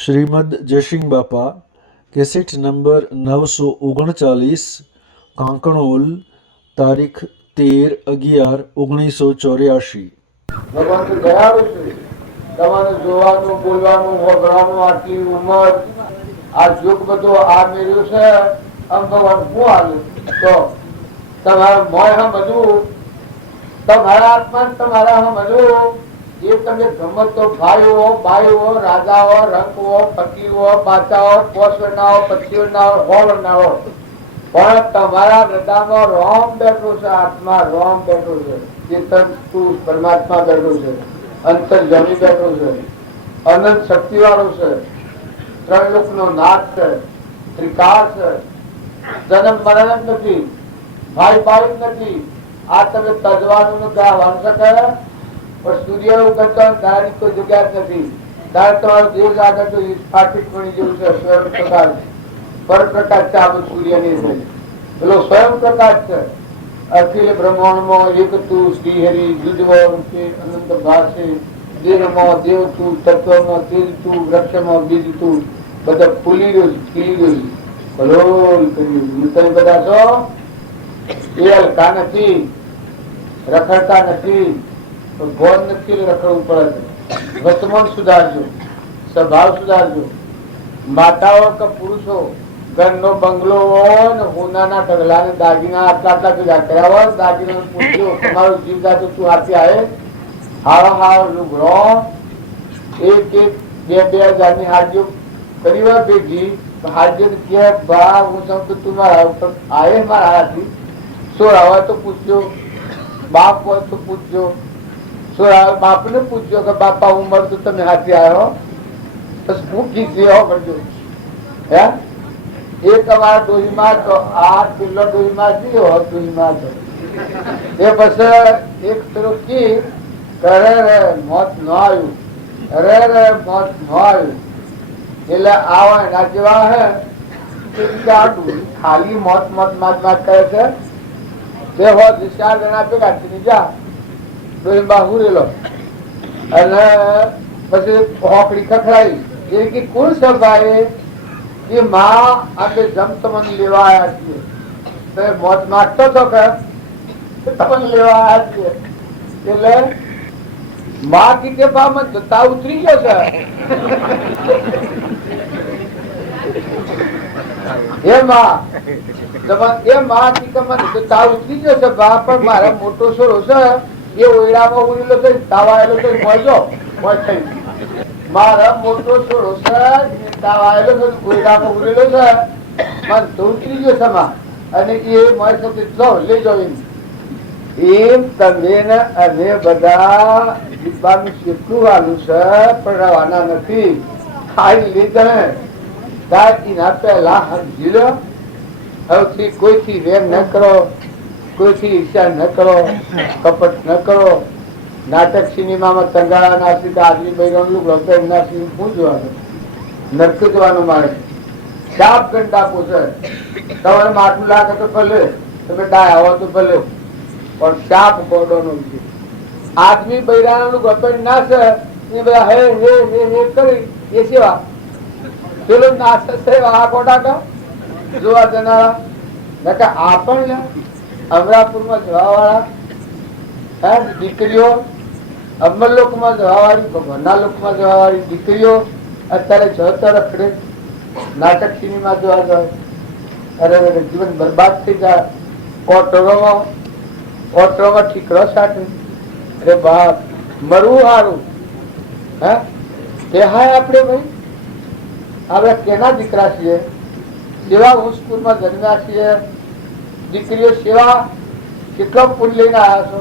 શ્રીમદ જયસિંહ બાપા cassette number 939 Kankanol તારીખ 13/11/1984। ભગવાન તો દયાળુ છે. તમારે જોવાનું બોલવાનું વગડાનું આટલી ઉંમર આ યુગ બધો આ મેળ્યો છે. આમ ભગવાન શું આવ્યું તો તમારા મોય સમજવું, તમારા આત્મા તમારા સમજવું. એ તમે ગમે તો ભાઈઓ બાઈઓ રાજાઓ રંકવો ફકીરો પાચાઓ પોષનાઓ પક્ષીઓના હોળનાઓ, પણ તમારા હૃદયમાં રોમ બેઠો છે. આત્મા રોમ બેઠો છે. ચેતન તું પરમાત્મા બેઠો છે. અંતર જમી બેઠો છે. અનંત શક્તિ વાળો છે. ત્રણલોક નો નાથ છે. ત્રિકાળ છે. જન્મ મરણ નથી, ભાઈ ભાઈ નથી. આ તમે તજવાનું ગાવાનું શકે, પણ સૂર્ય ઉગતો તારી કોઈ જગ્યા જ નથી. તારે તમારો દેવ લાગે તો ફાટી પડી જેવું છે. સ્વયં પ્રકાશ પરપ્રકાશ છે. આ સૂર્યની છે પેલો સ્વયં પ્રકાશ છે. અખિલ બ્રહ્માંડમાં એક તું શ્રી હરિ જુદવો અનંત ભાષે દેહમાં દેવ તું તત્વમાં તેજ તું વૃક્ષમાં બીજ તું બધા ફૂલી રહ્યું છે, ખીલી રહ્યું છે. કલોલ કર્યું તમે બધા છો એ હલકા નથી, રખડતા નથી. ગોળ નથી રખડવું પડે છે. વર્તમાન સુધારજો, સ્વભાવ સુધારજો. માતાઓ કે પુરુષો ઘરનો બંગલો હોય ને હોનાના ઢગલા ને દાગીના આટલા આટલા ભેગા કર્યા હોય, દાગીના પૂછ્યો તમારું જીવ જાતું તું હાથી આવે હાવ હાવ લુગડો એક એક બે બે હજારની હાજરીઓ કરી હોય ભેગી હાજર કે બા હું સમજુ તું મારા ઉપર આવે મારા હાથી સોરા હોય તો પૂછજો, બાપ હોય તો પૂછજો. બાપ ને પૂછજો કે બાપા હું મળતું તમે હાથી આવ્યો બસ હું ખીચી કરજો. હે એક અમારા ડોહીમાં તો 8 કિલો ડોહીમાં દીધો ડોહીમાં તો એ પછી એક પેલો કી કરે રે મોત ન આવ્યું, અરે રે મોત ન આવ્યું. એટલે આવો એના જેવા હે ખાલી મોત મોત માત માત કરે છે. તે હોત 4 જણા ભેગા થઈ જા બાહુરેલો અને પછી હોકડી ખખડાઈ. એ કે કોણ સભાએ કે માં આપણે જમ તમને લેવા આવ્યા છીએ. તો મોત માગતો હતો કે તમને લેવા આવ્યા છીએ. એટલે માં કે બા મને જતા ઉતરી ગયો છે. એ માં જતા ઉતરી ગયો છે બા, પણ મારા મોટો છોરો છે એ ઓયડામાં ઉડેલો છે, તાવાયેલો છે. મોજો મોજ થઈ મારા મોટો છોડો છે તાવાયેલો છે, ઓયડામાં ઉડેલો છે. મને તો ઉતરી ગયો છે માં, અને એ મોજ સાથે જાઓ લઈ જાઓ. એમ તમે ને અમે બધા દીપાનું કેટલું વાલું છે પણ રવાના નથી. ખાઈ લીધે એના પહેલા સમજી લો. હવે કોઈથી વેમ ન કરો, કોઈથી ઈર્ષા ન કરો, કપટ ન કરો. નાટક સિનેમામાં તંગાળા નાસી આદમી બૈરાનું લોકોનું નાસી શું જોવાનું? નરક જોવાનું મારે. ચાપ ઘંટા પૂછે તમારે માથું લાગે તો ભલે, તમે ડાય આવો તો ભલે, પણ ચાપ ગોડો નો છે. આદમી બૈરાનું ગોપન નાશે એ બધા હે હે હે હે કરી એ સેવા પેલો નાશે આ ગોડા કા જોવા જનારા આપણને અમરાપુરમાં જવા વાળા દીકરીઓ, અમરલોક માં જવા વાળી, ભગવાનના લોકમાં જવા વાળી દીકરીઓ અત્યારે જતા રખડે, નાટક સિનેમા જોવા જાય. અરે જીવન બરબાદ થઈ જાય. ઓટોમાં ઠીકરો સાટે. અરે બાપ મરવું સારું. હે કે હાય આપણે ભાઈ આપણે કેના દીકરા છીએ? સેવા સ્કૂલમાં જન્મ્યા છીએ. દીકરીઓ સેવા કેટલો પુલ લઈને આવ્યા છો?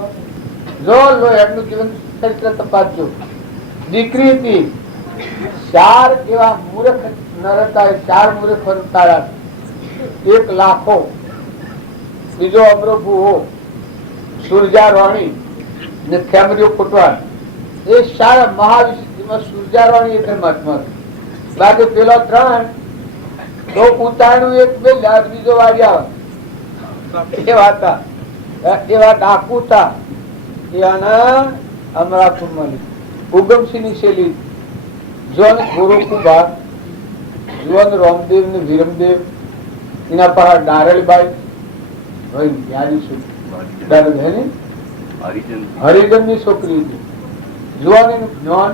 જો લો એમનું જીવન ચરિત્ર તપાસજો. દીકરી હતી 4 એવા મૂર્ખ નરતા, 4 મૂર્ખ તારા, એક લાખો. બીજો અમરો ભૂવો, સુરજા રોણી ને ખેમરીઓ કોટવાડ. એ 4 મહાવિષ્ણુમાં સુરજા રોણી એક મહાત્મા. બાકી પેલો 3 તો ઉતારનું એક બે બીજો વાળી આવે એવા હતા. એવા ડાકુ હતા. અમરાપુર ઉગમસિંહ ની શૈલી જોન ગોરો કુંભાર જીવન રામદેવ ને વિરમદેવ એના પર નારળબાઈ હરિજન ની છોકરી હતી. જુવાનીનું જ્ઞાન.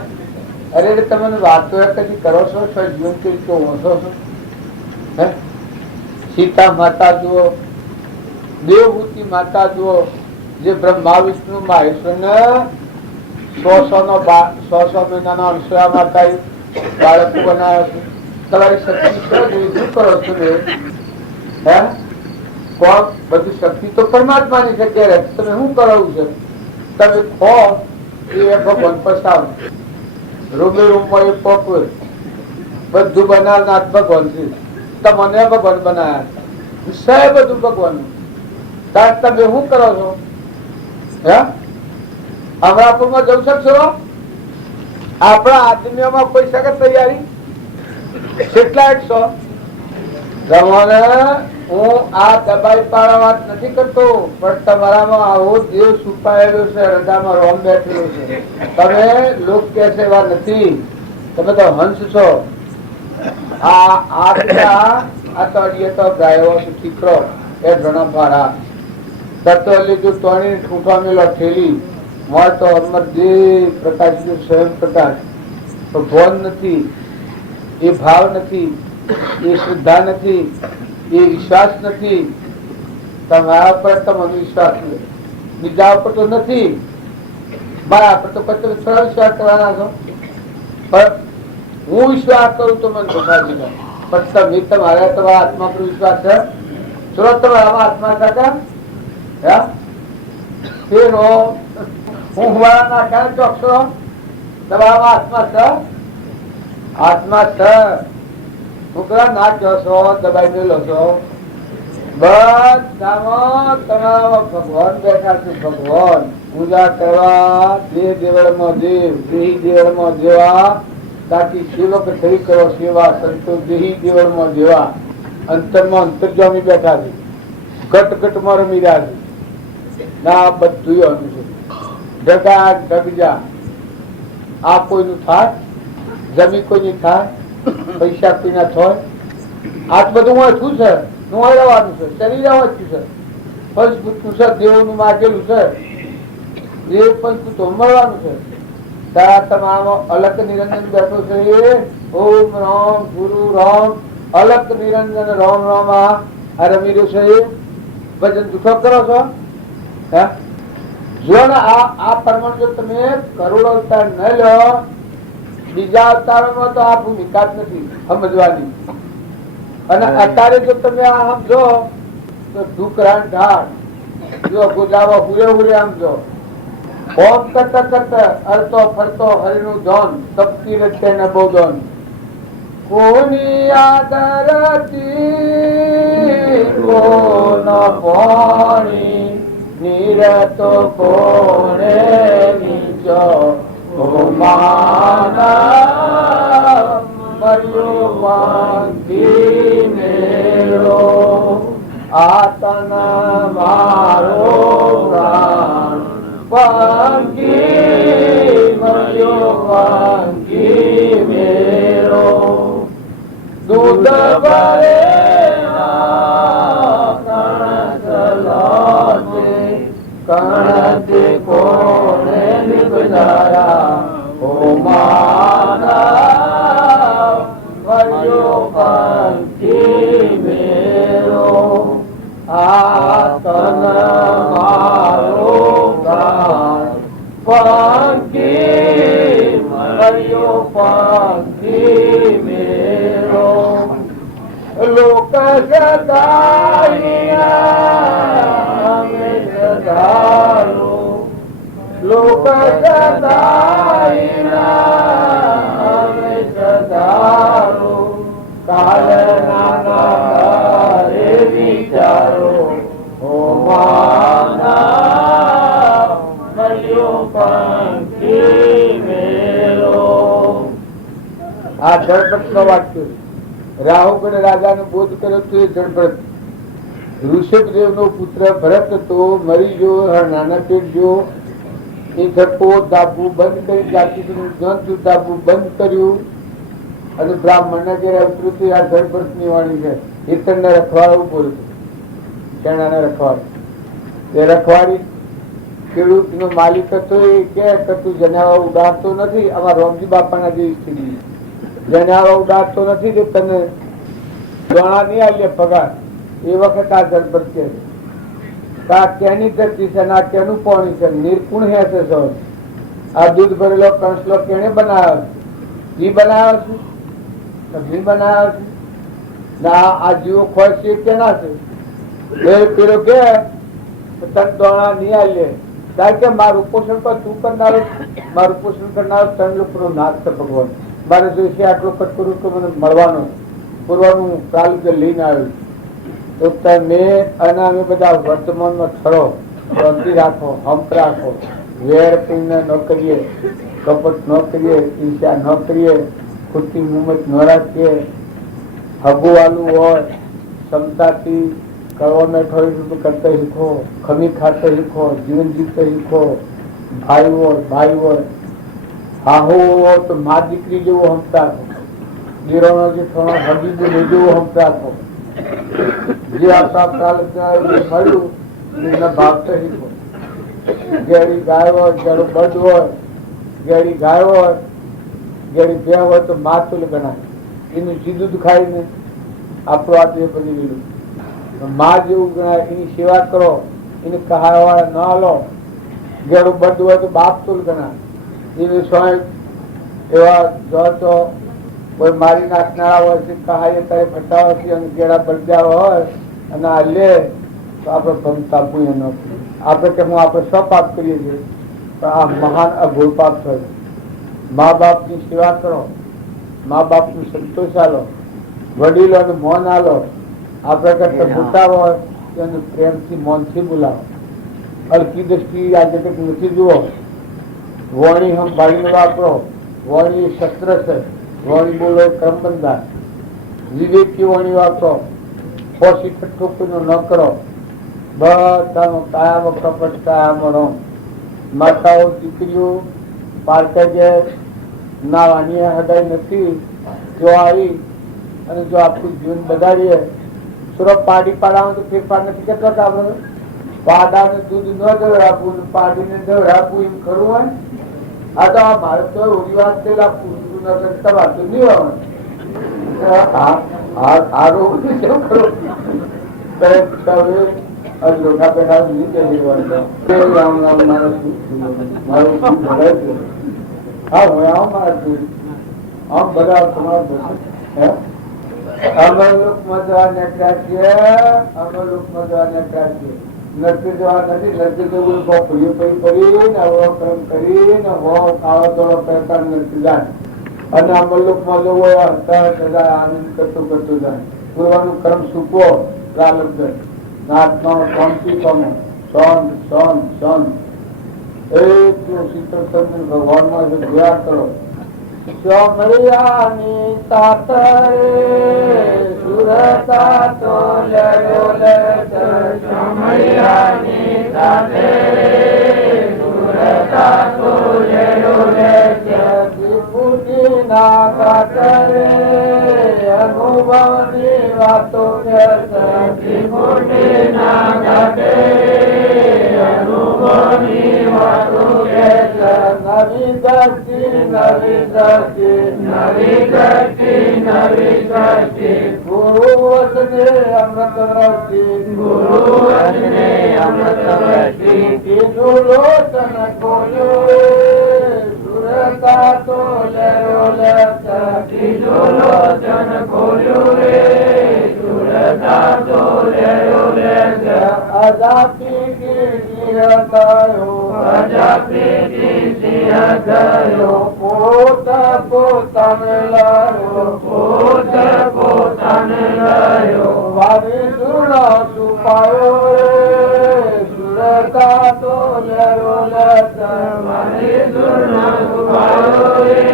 અરે તમે વાતો કદી કરો છો, જીવન કેવી રીતે ઓછો છો? સીતા માતા જુઓ, દેવહૂતિ માતા જુઓ, જે બ્રહ્મા વિષ્ણુ મહેશ્વર ને 100 મહિનાના અંશુરામાં થાય બાળકો બનાવ્યા છે. તમારી શક્તિ શું કરો છો? હે કોણ? બધી શક્તિ તો પરમાત્માની છે. કે તમે શું કરાવું છે? તમે ખો એ ભગવાન પસાવ રૂમે રૂમમાં એ પકવે બધું બનાવનાર ભગવાન છે. તમને ભગવાન બનાવ્યા સાહેબ બધું ભગવાન. તમે શું કરો છો? હે અમરાપુરમાં જઈ શકશો? આપણા આદમીઓમાં કોઈ શકે તૈયારી? કેટલા 100 રમોને હું આ દબાઈ પાડવા વાત નથી કરતો, પણ તમારામાં આવો દેવ છુપાયેલો છે, હૃદયમાં રોમ બેઠેલો છે. તમે લોક કે છે એવા નથી, તમે તો હંસ છો. આ તો ગાયો ઠીકરો એ ઘણા ભાડા તત્વ લીધું તોણી ઠૂંઠા મેલો ઠેલી મોર તો અમર જે પ્રકાશ સ્વયં પ્રકાશ ભગવાન નથી, એ ભાવ નથી, એ શ્રદ્ધા નથી, એ વિશ્વાસ નથી. તમારા પર તમને વિશ્વાસ નથી, બીજા ઉપર તો નથી. મારા પર તો પછી થોડા વિશ્વાસ કરવાના છો. પણ હું વિશ્વાસ કરું તો મને ધોકાજી જાય. પણ તમે તમારા આત્મા પર વિશ્વાસ છે? ચલો તમારા આત્મા કાકા હું હુવાળા નાખ્યા ચોકસો તમારા આત્મા છે? આત્મા છે. છોકરા ના જશો દબાઈ મેલો છો. બધામાં તમારામાં ભગવાન બેઠા છે. ભગવાન પૂજા કરવા દેહ દેવળમાં દેવ, દેહી દેવળમાં દેવા, તાકી સેવક થઈ કરો સેવા. સંતો દેહી દેવળમાં દેવા, અંતરમાં અંતર્જામી બેઠા છે. ઘટ ઘટમાં રમી રહ્યા છે. ના બધું આનું છે. ઢગા ઢગજા. આ કોઈનું થાય? જમી કોઈની થાય? પૈસા કોઈના થાય? આ બધું શું છે? રહેવાનું છે. શરીર આવવાનું છે. પંચભૂતનું છે, દેવોનું માગેલું છે. એ પંચભૂતો મળવાનું છે. તારા તમારામાં અલગ નિરંજન બેઠો છે. ઓમ રામ ગુરુ રામ અલગ નિરંજન રામ રામ આ રમી રહ્યું છે. ભજન દુઃખો કરો છો? જો ને આ પ્રમાણ જો તમે કરોડ અવતાર ન લો, બીજા અવતારોમાં તો આ ભૂમિકા જ નથી સમજવાની. અને અત્યારે જો તમે આ સમજો તો દુકરાન ઢાળ જો ગુજાવો હુરે હુરે સમજો. ઓમ કરતા કરતા અરતો ફરતો હરિનું ધન તપતી રચે ને બોધન. કોની આદરતી કોન પાણી નિરતો કોણે નીચો માના મર્યો માંગી મેળો આતન મારો પ્રાણ પાંગી મર્યો માંગી મેળો. દૂધ ભરે કણતે કોણે નિપજાયા ઓ માના મર્યો પંખી મેરો. આતન મારો પ્રાણ પંખી મર્યો પંખી મેરો. લોક સદાયા લોક સદારો કાલ નાના વિચારો ઓ માના મર્યો પંખી મેલો. આ જળભટ નો વાક્ય રાહુગણ રાજાને બોધ કર્યો તો એ જળભટ. ઋષભદેવ નો પુત્ર ભરત તો મરી ગયો, નાના પેટ ગયો. એ ધક્કો દાબવું બંધ કરી જાતિનું ગ્રંથ દાબવું બંધ કર્યું. અને બ્રાહ્મણને જયારે અવતૃતિ આ ધર્મની વાણી છે ઈતરને રખવાડવું બોલું શેણાને રખવાડી એ રખવાડી ખેડૂત નો માલિક હતો એ કે તું જનાવા ઉડાડતો નથી. આમાં રોમજી બાપાના જેવી સ્થિતિ જનાવા ઉડાડતો નથી કે તને દોણા નહીં આવીએ પગાર એ વખત આ ધર્મ કે કેની ધરતી છે ના કેનું પાણી છે નિર્ગુણ હે છે સૌ આ દૂધ ભરેલો કંસલો કેને બનાવ્યો ઘી બનાવ્યો છે ઘી બનાવ્યો છે ના આ જીવો ખોય છે કેના છે એ પેલો કે તન દોણા નહીં આવીએ કારણ કે મારું પોષણ પર તું કરનારો મારું પોષણ કરનારો ત્રણ લોકો નાથ છે ભગવાન મારે જોઈશે આટલો કટ કરું તો મને મળવાનો પૂરવાનું પ્રાલુદ્ય લઈને આવ્યું તો તમે અને અમે બધા વર્તમાનમાં ખરો શાંતિ રાખો હંપ રાખો વેર પુણ્ય ન કરીએ કપટ ન કરીએ ઈર્ષ્યા ન કરીએ ખોટી મુમત ન રાખીએ હગુવાલું હોય ક્ષમતાથી કડવા મેઠો કરતા શીખો ખમી ખાતા શીખો જીવન જીવતા શીખો ભાઈ હોય હાહુ હોય તો મા દીકરી જેવો હંપતા દીરોનો જે થોડો હબીબુ ને જેવો હંપતા જે આપણા મળ્યું એના ભાવતા શીખો ગેડી ગાય હોય ગેડું બળ હોય ગેડી ગાય હોય ગેડી બે હોય તો માતુલ ગણાય એનું સીધું ખાઈને આપણું આ તે બધી લીધું માં જેવું ગણાય એની સેવા કરો એને કહાવાળા ન હાલો ગેડું બળ હોય તો બાપ તુલ ગણાય એનું સ્વયં એવા જો તો કોઈ મારી નાખનારા હોય છે કહાય ત્યારે ફટાવા છે અને ગેડા બળજા હોય અને આ લે તો આપણે ભમતા પૂય ન આપણે કે હું આપણે સ્વપાપ કરીએ છીએ પણ આ મહાન અઘોર પાપ છે. મા બાપની સેવા કરો મા બાપનું સંતોષ આલો વડીલોને મોન આલો આપણે કરતા મોટા હોય એને પ્રેમથી મોનથી બોલાવો અલકી દ્રષ્ટિ આ જગત નથી જુઓ વાણી હમ ભાઈને વાપરો વાણી શસ્ત્ર છે વાણી બોલો ક્રમ બંધાય વિવેકી વાણી વાપરો ખોસી ખટોકીનો ન કરો બધાનો કાયામાં કપટ કાયામાં રમ માતાઓ દીકરીઓ પારકા ના વાણીએ હદાય નથી જો આવી અને જો આપણું જીવન બગાડીએ સુરત પાડી પાડામાં તો ફેરફાર નથી કરતો કે આપણે પાડાને દૂધ ન દવડાવવું પાડીને દવડાવવું એમ ખરું હોય. આ તો આ મારે તો ઓલી વાત થયેલા પૂછવું ન કરતા વાતું નહીં નરકી જવા નથી નરકી જવું કરીને અવક્રમ કરીને કાળો ધોળો પહેરતા નરકી જાય અને આ મલ્લુકમાં જવું હોય સદા આનંદ કરતું જાય પૂર્વાનું ક્રમ સૂકવો પ્રાલબ્ધ આત્માનો શાંતિ પામો શાંત શાંત શાંત એક શીતળચંદ્ર ભગવાનમાં જોયા કરો ચોમડિયાની તાતરે સુરતા તો ચોમડિયાની તાતરે સુરતા તો ના કાતરે અનુભવની વાતો ના કાતે અનુભવની વાતો નવી ધરતી નવી ધરતી નવી ધરતી નવી ધરતી ગુરુ વચને અમૃત વૃષ્ટિ ગુરુ વચને અમૃત વૃષ્ટિ કીધું લોચન ખોલ્યું સુરતા તો લેરો લેતા કીધું લોચન ખોલ્યું રે સુરતા તો લેરો લેતા અજાપી કીર્તિયો અજાપી પોતા પોતાને લાયો પોતા પોતાને લાયો વારી સુરા છુપાયો રે સુરતા તો લેરો લેતા વારી સુરા છુપાયો રે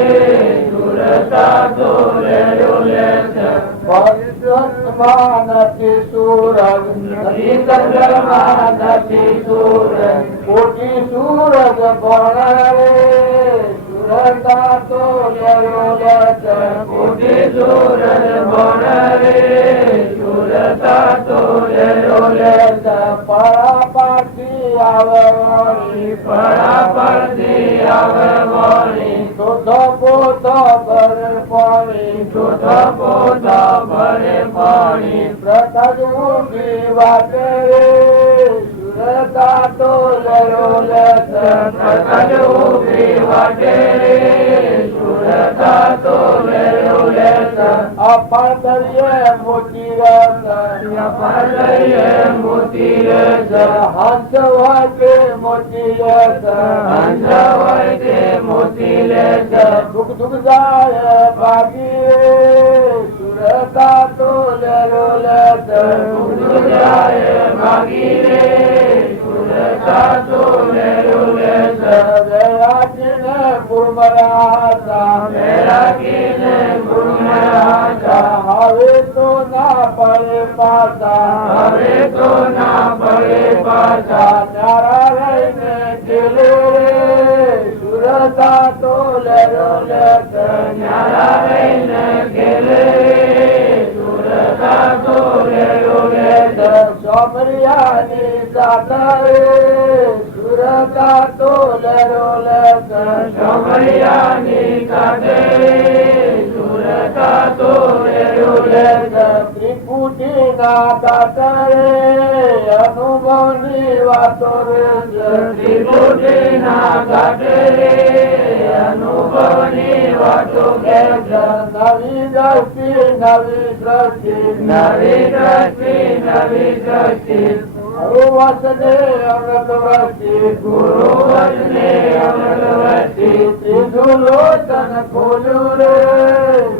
સુરતા તો લેરો લેતા પરિચંદ્રમાં નથી સૂરજ નથી ચંદ્રમાં નથી સૂરજ કોટી સૂરજ ભણે સુરતા તો લેરો લેત કોટી સુરજ બણ રે સુરતા તો લેરો લેત પરાપરથી આવે વળી પરાપરથી આવે વળી શુદ્ધ પોત ભરે પાણી શુદ્ધ પોત ભરે પાણી પ્રકટ ઉભી વાતે સુરતા તો લેરો લેત પ્રકટ ઉભી વાતે સુરતા તો લેરો લેત અપાર દરિયે મોતી રસ અપાર દરિયે મોતી રસ હંસ વાગે મોતી રસ હંસ વાગે મોતી રસ દુઃખ દુઃખ જાય ભાગી સુરતા તો લેરો લેત દુઃખ દુઃખ જાય ભાગી રે સુરતા તો લેરો લેત વેરાગીને ગુરમરાજા વેરાગીને ગુરમરાજા હવે તો ના પડે પાછા હવે તો ના પડે પાછા નારા રહીને ગેલે રે સુરતા તો લેરો લેત નારા રહીને ગેલે સુરતા તો લેરો લેત સોમરિયાની દાતા રે સુરતા તો લેરો લેત સોમરિયાની કાઢે સુરતા તો લેરો લેત ત્રિકુટીના દાતા રે અનુભવની વાતો રે ત્રિકુટીના કાઢે રે અનુભવની વાતો કે નવી દ્રષ્ટિ નવી દ્રષ્ટિ નવી દ્રષ્ટિ નવી દ્રષ્ટિ ગુરુ વચને અમૃત વસ્તી ગુરુ વચને અમૃત વસ્તી ત્રીજું લોચન ખોલ્યું રે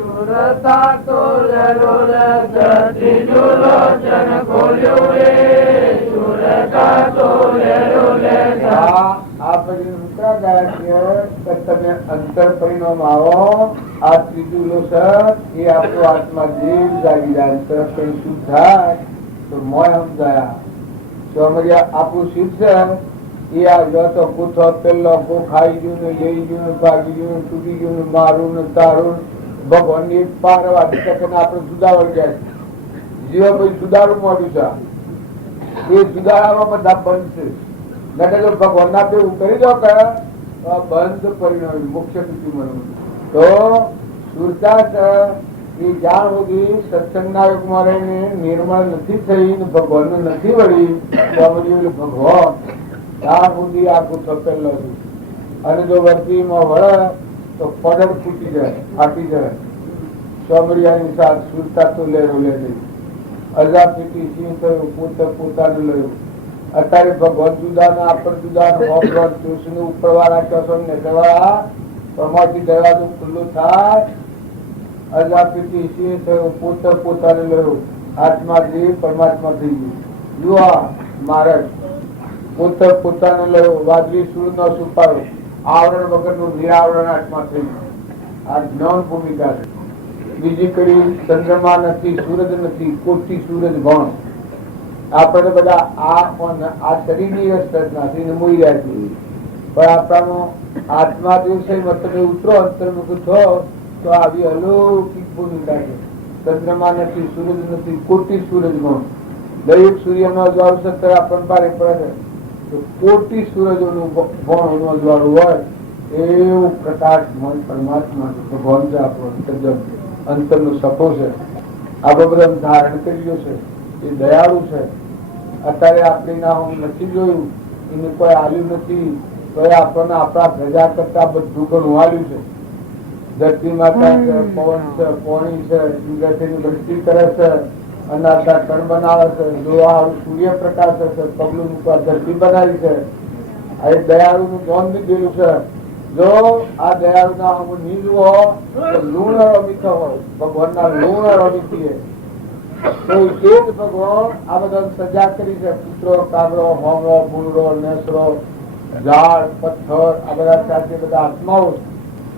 સુરતા તો લેરો લેત ત્રીજું લોચન ખોલ્યું રે સુરતા તો લેરો લેત આ પછી તમે અંતર પરિણામ આવો આ ત્રીજું લોચન એ આપણો આત્મા જીવ જાગી જાય અંતર કઈ શુદ્ધ થાય તો મોય સમજાયા ચોમરિયા આપણું શીત છે એ આ જતો પૂછો પેલો કો ખાઈ ગયું ને લઈ ગયું ને ભાગી ગયું ને તૂટી ગયું ને મારું ને તારું ભગવાન ની પારવા આપણે સુધારવા જાય જીવા પછી સુધારવું મળ્યું છે એ સુધારામાં બધા બંધ છે નકે જો ભગવાન ના પેલું કરી દો કે બંધ પરિણામ મુખ્ય સ્થિતિ મળવું તો સુરતા છે એ જ્યાં સુધી સત્સંગના યુગમાં રહીને નિર્મળ નથી થઈ ને ભગવાન નથી વળી ભગવાન ત્યાં સુધી આખું થપેલો છે અને જો વર્તીમાં વળે તો પડર ફૂટી જાય ફાટી જાય ચોમરિયાની સાથ સુરતા તો લેરો લે નહીં અજા પીટી સિંહ થયું પોતે પોતાનું લયું અત્યારે ભગવાન જુદા ને આપણ જુદા ને ઉપર વાળા કસો ને દવા પ્રમાથી દરવાજો ખુલ્લું થાય અજાપીથી સિંહ થયું પોતે પોતાને લયું આત્મા થી પરમાત્મા થઈ ગયું યુવા મારક પોતે પોતાને લયો વાદળી સૂર નો સુપારો આવરણ વગરનું નિરાવરણ આત્મા થઈ ગયું આ જ્ઞાન ભૂમિકા છે બીજી કડી ચંદ્રમા નથી સૂરજ નથી કોટી સૂરજ ભણ આપણે બધા આ શરીરની રસના મોઈ રહ્યા છીએ પણ આપણાનો આત્મા દિવસે મતલબ ઉતરો અંતર્મુખ થો તો આવી અલૌકિક ભૂમિકા છે ચંદ્રમા નથી સૂરજ નથી કોટી સૂરજ ભણ દરેક સૂર્ય નો જ્વાળ સત્તર આપણને ભારે પડે તો કોટી સૂરજોનું ભણ જ્વાળું હોય એવું પ્રકાશ મન પરમાત્મા છે ભગવાન છે આપણો અંતરનો સફો છે આપણે બધા ધારણ કર્યો છે એ દયાળુ છે અત્યારે આપણે ના હું નથી જોયું એને કોઈ આવ્યું નથી તો આપણને આપણા પ્રજા કરતા બધું ઘણું આવ્યું છે ધરતી માતા છે પવન છે પોણી છે સૂર્યની વૃષ્ટિ કરે છે અનાજના કણ બનાવે છે જોવા સૂર્યપ્રકાશ છે પગલું મૂકવા ધરતી બનાવી છે આ દયાળુ નું ધોન દીધેલું છે જો આ દયાળુ ના હું નીજવો તો લૂણ રમી હોય ભગવાન ના લૂણ રમી તો એ જ ભગવાન આ બધા સજા કરી છે પુત્રો કાગડો હોમરો મૂળડો નેસરો ઝાડ પથ્થર આ બધા સાથે બધા આત્માઓ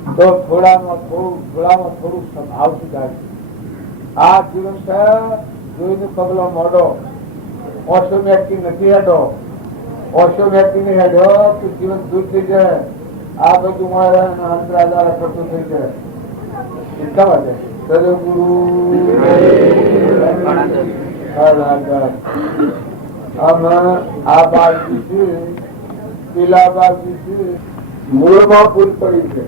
તો થોડામાં થોડું સ્વભાવ સુધારે આ જીવન છે જોઈને પગલો મોડો ઓટોમેટિક નથી હેડો ઓટોમેટિક ને હેડો તો જીવન દૂર થઈ જાય આ બધું મારા અંતરાધાર કરતું થઈ જાય એટલા માટે સદગુરુ આ બાજુ છે પેલા બાજુ છે મૂળમાં ભૂલ પડી છે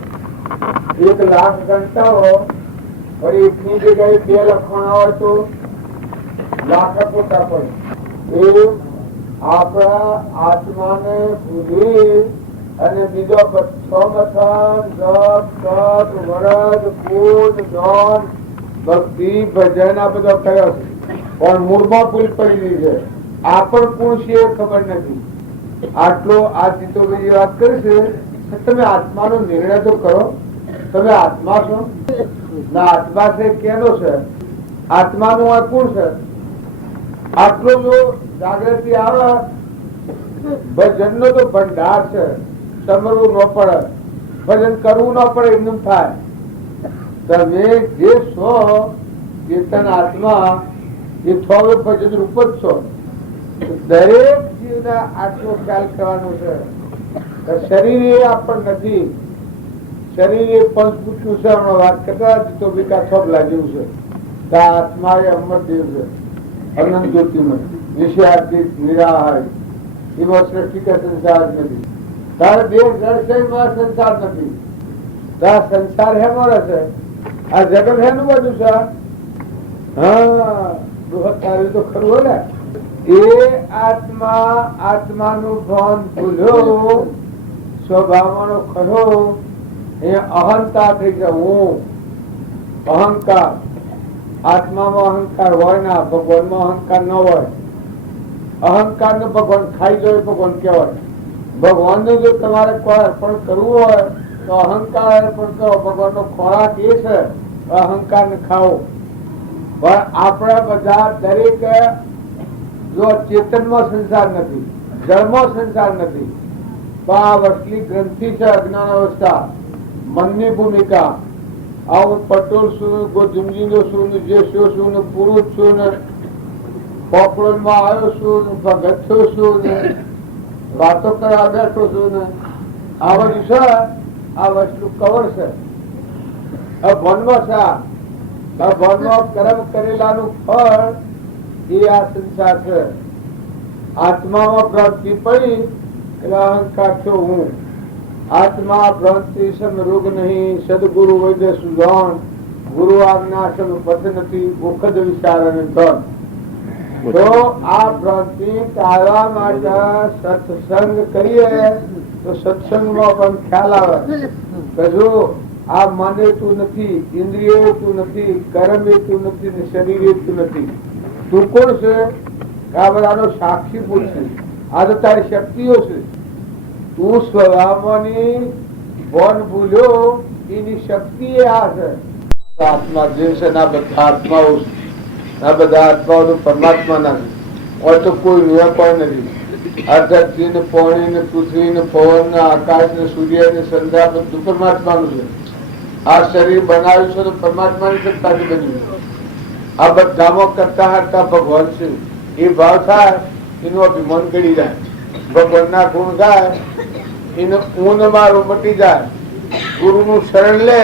1 લાખ ઘંટાઓ ફરી એકની જગ્યાએ 2 લખવાના હોય તો લાખ પોતા પડે એ આપણા આત્માને ભૂલી અને બીજો બધો મથન જપ તપ વ્રત પૂજ દાન ભક્તિ ભજન આ બધો કર્યો છે પણ મૂળમાં ભૂલ પડી છે આ પણ કોણ છે એ ખબર નથી આટલો આ જીતોભાઈ વાત કરી છે તમે આત્માનો નિર્ણય તો કરો તમે આત્મા છો ના આત્મા છે કેનો છે આત્માનું આ કોણ છે આટલો જો જાગૃતિ આવે ભજન નો તો ભંડાર છે સમરવું ન પડે ભજન કરવું ન પડે એમનું થાય તમે જે છો ચેતન આત્મા એ થોડો ભજન રૂપ જ છો દરેક જીવના આટલો ખ્યાલ કરવાનો છે શરીર એ આપણ નથી શરીર એ પંચભૂતનું છે હમણાં વાત કરતા તો વિકાસ થોભલા જેવું છે આત્મા એ અમરદેવ છે અનંત જ્યોતિમય નિશ્ચયાતીત નિરાહારી એમાં સૃષ્ટિ કે સંસાર નથી તારે દેહ જળ છે એમાં સંસાર નથી તારા સંસાર હેમાં રહેશે આ જગત હેનું બધું છે હા બૃહદ તારી તો ખરું હોય ને એ આત્માનું ભાન ભૂલ્યો સ્વભાવનો ખરો એ અહંકાર થઈ જાય હું અહંકાર આત્મામાં અહંકાર હોય ના ભગવાનમાં અહંકાર ન હોય અહંકાર ને ભગવાન ખાઈ જાય ભગવાન કહેવાય ભગવાન ને જો તમારે કોઈ અર્પણ કરવું હોય તો અહંકાર અર્પણ કરો ભગવાન નો ખોરાક એ છે અહંકાર ને ખાઓ પણ આપણા બધા દરેક જો ચેતનમાં સંસાર નથી જળમાં સંસાર નથી તો આ વસલી ગ્રંથિ છે અજ્ઞાન અવસ્થા મનની ભૂમિકા આ હું પટોળ છું ગોધુમજીનો છું ને જે છું ને પુરુષ છું ને પોપડમાં આવ્યો છું ને ભગત થયો છું ને વાતો કરવા બેઠો છું ને આ બધું છે આ વસ્તુ કવર છે ભનમાં છે ભનમાં કર્મ કરેલાનું ફળ એ આ સંસાર છે આત્મામાં ભ્રાંતિ પડી એટલે અહંકાર છો હું આત્મા ભ્રાંતિ સમ રોગ નહીં સદગુરુ વૈદ્ય સુજાન ગુરુ આજ્ઞા સમ પથ નથી મુખદ વિચાર અને ધન તો આ ભ્રાંતિ ટાળવા માટે સત્સંગ કરીએ તો સત્સંગમાં પણ ખ્યાલ આવે કે જો આ મન તું નથી ઇન્દ્રિયો તું નથી કર્મ તું નથી ને શરીર તું નથી તું કોણ છે આ બધાનો સાક્ષી ભૂત છે આ તો તારી શક્તિઓ છે તું સ્વભાવની વન ભૂલ્યો એની શક્તિ એ આ છે આત્મા જે છે ના બધા આત્માઓ આ બધા આત્માઓ પરમાત્મા નથી હોય તો કોઈ નિયમ પણ નથી આ ધરતી ને પાણી ને પૃથ્વી ને પવન ને આકાશ ને સૂર્ય ને સંધ્યા બધું પરમાત્માનું છે આ શરીર બનાવ્યું છે તો પરમાત્માની સત્તાથી બન્યું આ બધામાં કરતા હતા ભગવાન છે એ ભાવ થાય એનું અભિમાન કરી જાય ભગવાન ના ગુણ ગાય એનું ઊન મારું મટી જાય ગુરુ નું શરણ લે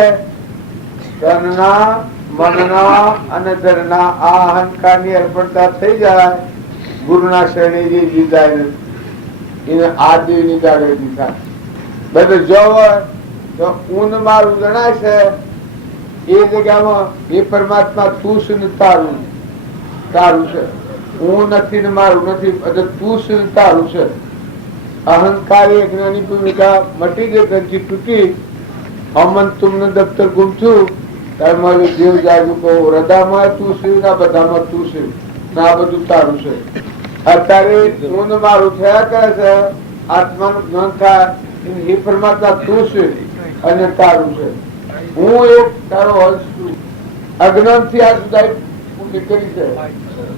તનના મનના અને ધરના આ અહંકાર ની અર્પણતા થઈ જાય ગુરુના શરણે જે જીતાય એને આદિની જાગૃતિ થાય બધું જો હોય તો ઊન મારું જણાય છે એ જગ્યામાં એ પરમાત્મા તું છે ને તારું તારું છે હું નથી ને મારું નથી તું છે ને તારું છે અહંકારી જ્ઞાની ભૂમિકા મટી ગઈ ગ્રંથિ તૂટી અમન તુમને દફતર ગુમ છું ત્યારે મારું દેવ જાગુ કહું હૃદયમાં તું છે ના બધામાં તું છે ના બધું તારું છે અત્યારે હું મારું થયા કરે છે આત્માનું જ્ઞાન થાય એ પરમાત્મા તું છે અને તારું છે હું એક તારો અંશ છું અજ્ઞાન થી આ જુદાઈ નીકળી છે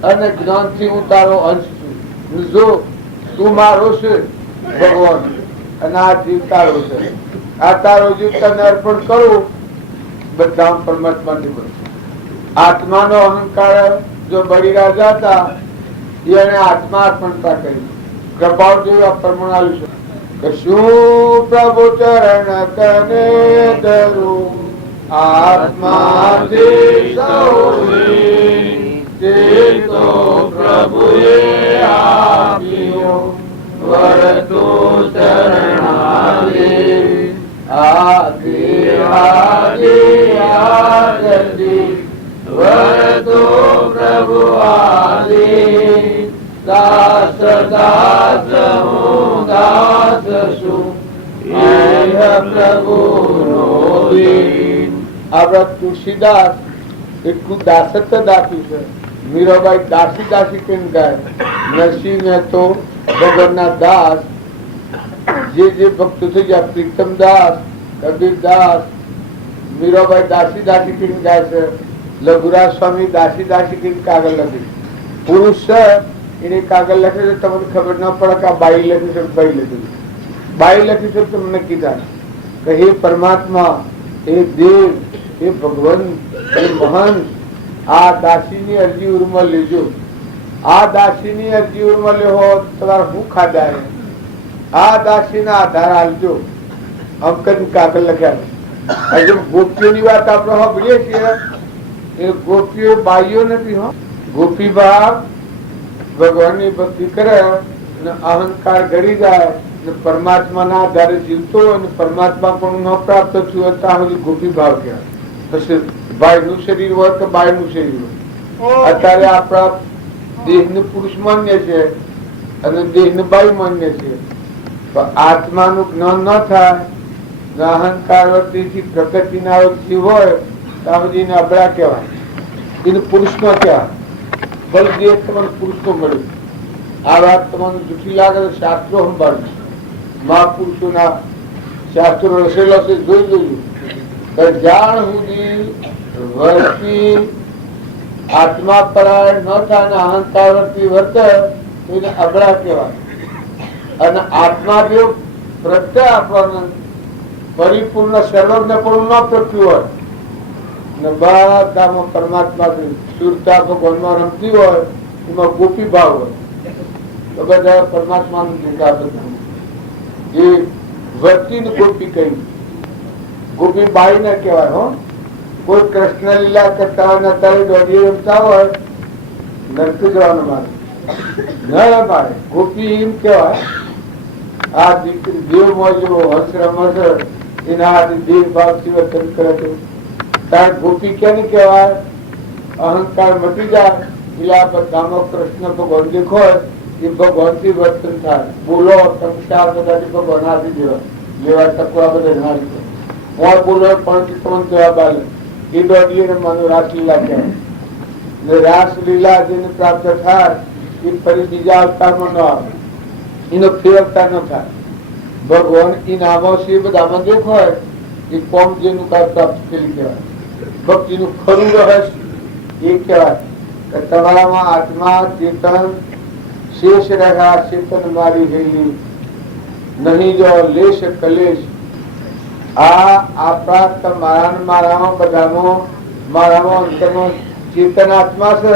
અને જ્ઞાન થી હું તારો અંશ છું જો તું મારો છે ભગવાન અને આ જીવ તારો છે આ તારો જીવ તને અર્પણ કરું બધા પરમાત્મા ની બને આત્માનો અહંકાર જો બળી રાજા હતા એને આત્મા અર્પણતા કરી કૃપાળ જેવું આ પ્રમાણ આવ્યું છે શું પ્રભુ ચરણ કને ધરું આત્માથી સૌની તે તો પ્રભુએ આપ્યો વરતો ચરણાલે આગે આગે આગળ વરતો પ્રભુ આલે દાસ દાસ હું દાસ છું પ્રભુ નો આપણા તુલસીદાસ એટલું દાસત્વ દાખ્યું છે. મીરાબાઈ દાસી દાસી કેમ ગાય. નરસિંહ તો ભગવાનના દાસ. જે ભક્તો થઈ ગયા પ્રીતમ દાસ, કબીર દાસ, મીરાબાઈ દાસી દાસી કેમ ગાય છે. લઘુરાજ સ્વામી દાસી દાસી કેમ કાગળ લખી. પુરુષ છે એને કાગળ લખે છે તમને ખબર ના પડે કે આ બાઈ લખ્યું છે ભાઈ લખ્યું. બાઈ લખ્યું છે તમને કીધા કે હે પરમાત્મા, હે દેવ, હે ભગવાન, હે મહંત, આ દાસીની અરજી ઉરમાં લેજો. આ દાસીની અરજી ઉરમાં લેવો તમારે હું ખાધા આ દાસીના આધાર આલજો. આમ કઈ કાગળ લખ્યા. હજુ ગોપીઓની વાત આપણે સાંભળીએ છીએ. એ ગોપીઓ બાઈઓ નથી. હો ગોપીબા ભગવાનની ભક્તિ કરે અને અહંકાર ઘડી જાય ને પરમાત્માના આધારે જીવતો હોય અને પરમાત્મા પણ ન પ્રાપ્ત થયું ત્યાં સુધી ગોપી ભાવ કહેવાય. પછી ભાઈ નું શરીર હોય કે બાઈ નું શરીર હોય. અત્યારે આપણા દેહ ને પુરુષ માન્ય છે અને દેહ ને બાઈ માન્ય છે. આત્માનું જ્ઞાન ન થાય, અહંકાર થી પ્રકૃતિ ના હોય ત્યાં સુધી એને અબળા કહેવાય. એને પુરુષ નો કહેવાય. બલ દેહ તમને પુરુષ નો મળ્યું. આ વાત તમને જૂઠી લાગે તો શાસ્ત્રો સંભાળજો. મહાપુરુષોના શાસ્ત્રો રચેલો છે જોઈ જોયું. જાણ સુધી વર્તી આત્મા પરાયણ ન થાય ને અહંકાર વર્તી વર્તે તો એને અબળા કહેવાય. અને આત્મા જો પ્રત્યે આપણને પરિપૂર્ણ સર્વજ્ઞ પણ ન પ્રત્યું હોય ને બધામાં પરમાત્મા સુરતા ભગવાનમાં રમતી હોય એમાં ગોપી ભાવ હોય તો બધા પરમાત્માનું ચિંતા બધા એ વર્તી ગોપી કહી. ગોપી બાઈ ના કહેવાય. હો કોઈ કૃષ્ણ લીલા કરતા હોય ને અત્યારે દોડી રમતા હોય નરકી જવાનું મારે ન રમાડે. ગોપી એમ કહેવાય આ દીકરી દેવ મોજો હસ રમસ એના હાથે દેવ ભાવથી વર્તન કરે છે. ત્યારે ગોપી ક્યાંની કહેવાય? અહંકાર મટી જાય એટલે આ બધામાં કૃષ્ણ ભગવાન દેખો એ ભગવાન થી વર્તન થાય. બોલો સંસાર બધાથી ભગવાન આપી દેવા લેવા ટકવા બધા ના રીતે હું બોલો પણ તમને જવાબ આલે એ દોડીએ રમવાનું રાસલીલા કહેવાય. રાસલીલા જેને પ્રાપ્ત થાય એ ફરી બીજા અવતારમાં ન આવે. એનો ફેર અવતાર ન થાય. ભગવાન એ નામો છે એ બધામાં દેખાય એ કોમ જેનું કાંઈ પ્રાપ્ત થયેલી કહેવાય. ભક્તિનું ખરું રહસ્ય એ કહેવાય કે તમારામાં આત્મા ચેતન શેષ રહ્યા ચેતન મારી ગયેલી નહીં જો લેશ કલેશ. આ આપણા મારામાં બધામાં મારામાં અંતરમાં ચેતન આત્મા છે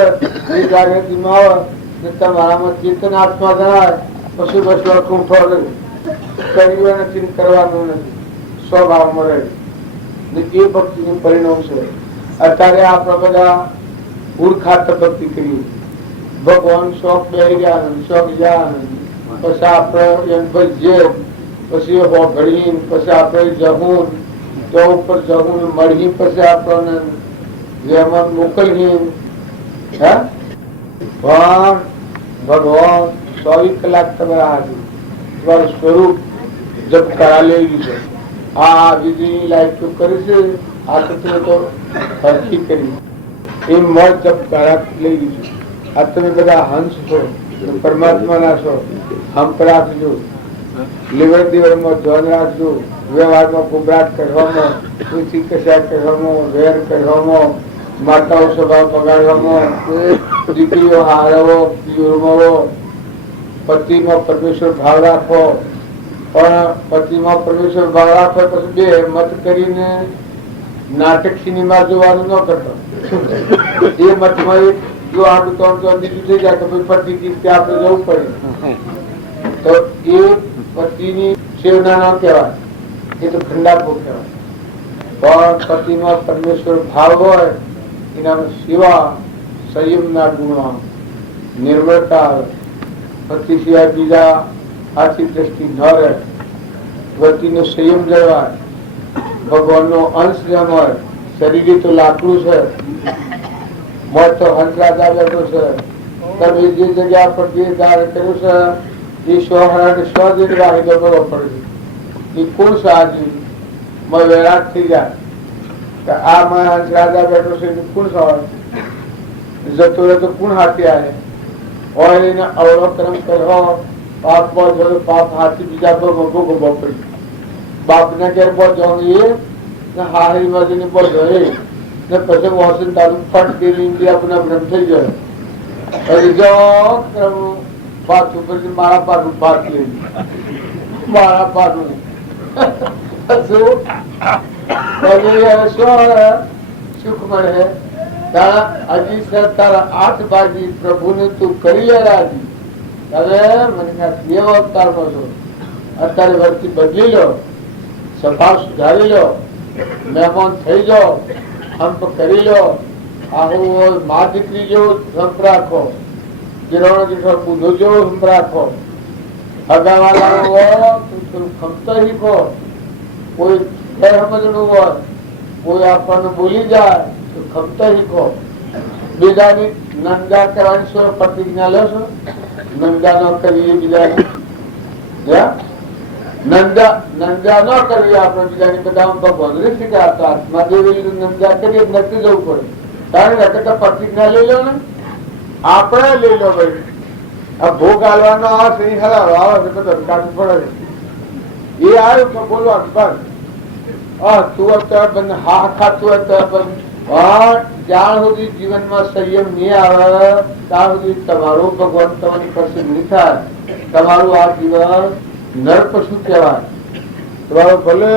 એ જાગૃતિમાં આવે ને તમારામાં ચેતન આત્મા જણાય પછી બસ કુંઠો કર્યું નથી કરવાનું નથી સ્વભાવમાં રહે ને એ ભક્તિનું પરિણામ છે. અત્યારે આપણે બધા ઉર્ખાત ભક્તિ કરીએ. ભગવાન શોખ બેહી ગયા શોખ ગયા પછી આપણે એમ ભજીએ પછી હોઘડી પછી આપણે જવું તો ઉપર જવું મળી પછી આપણને જેમાં મોકલીએ. પણ ભગવાન 24 કલાક તમારા હાજર તમારું સ્વરૂપ જપ કરા લેવી છે. આ વિધિ લાઈફ કરી છે આ તો સરખી કરી એ મત જપ કરા લેવી છે. આ તમે બધા હંસ છો પરમાત્મા ના છો. હંપ રાખજો, લીવર દીવરમાં ધ્યાન રાખજો, વ્યવહારમાં ગુબરાટ કરવામાં, તુલસી કશા કરવામાં, વેર કરવામાં, માતાઓ સ્વભાવ બગાડવામાં, દીકરીઓ હારવો યુરમાવો, પતિમાં પરમેશ્વર ભાવ રાખવો. પણ પતિમાં પરમેશ્વર ભાવ રાખવો પછી બે મત કરીને નાટક સિનેમા જોવાનું ન કરતો. એ મતમાં એક જો આટલું ત્રણ તો બીજું થઈ જાય તો પતિ આપણે જવું પડે. તો એ પતિની સેવના ન કહેવાય, એ તો ખંડાપો કહેવાય. પણ પતિમાં પરમેશ્વર ભાવ હોય એનામાં સેવા, સંયમના ગુણો, નિર્મળતા આવે. પતિ સિવાય બીજા આર્થિક દ્રષ્ટિ ન રહે. પતિનો સંયમ જળવાય. ભગવાનનો અંશ જેમ હોય. શરીર તો લાકડું છે, મોત તો હંસ રાજા બેઠો છે. તમે જે જગ્યા પર જે કાર્ય કર્યું છે એ સ્વહરણ સ્વજન વાહિદો કરવો પડે. એ કોણ સાજી વેરાટ થઈ જાય કે આ માં હંસ રાજા બેઠો છે કોણ સવાય જતો રહે તો કોણ હાથી આવે હોય એને અવલોકન કરો. પાપ બહુ પાપ હાથી બીજા પર મોટો ગોબો પડી. બાપ ને ઘેર બહુ જઈએ ને હારી બાજુ બહુ જોઈએ ને પછી વોશન તાલુક ફટ ગયેલી ઇન્ડિયા પુનઃ ભ્રમ થઈ ગયો. બાત ઉપર મારા પાછું બાત લઈ મારા પાછું સુખ મળે. હજી સર તારા 8 બાજી પ્રભુ ને તું કરી લે રાજી. હવે મને કેવો અવતારમાં છો, અત્યારે વર્તી બદલી લો, સ્વભાવ સુધારી લો, મહેમાન થઈ જાઓ, હંપ કરી લો. આવું મા દીકરી જેવું હંપ રાખો, ગિરવણો જેટલો બુધો જેવો હંપ રાખો. હગાવાળા હોય તો ખમતા શીખો. કોઈ ગેરસમજણું હોય, કોઈ આપણને બોલી જાય તો ખમતા શીખો. બીજાની નંદા કરવાની શું પ્રતિજ્ઞા લેશો? નંદા ન કરીએ બીજાની, નંદા ન કરવી આપણે બીજાની. બધા ભગવાન શીખ્યા આત્મા દેવી નંદા કરીએ નક્કી જવું પડે. કારણ કે પ્રતિજ્ઞા લઈ લો ને, આપણે લઈ લો ભાઈ. આ ભોગ હાલવાનો આવે છે આવે છે બધું કાઢવું પડે. એ આવ્યું તો બોલવાનું બંધ. તું અત્યારે બંધ, હા ખાતું અત્યારે બંધ. પણ જ્યાં સુધી જીવનમાં સંયમ નહીં આવે ત્યાં સુધી તમારું ભગવાન તમારી પાસે નહીં થાય. તમારું આ જીવન નર્ક શું કહેવાય? તમારો ભલે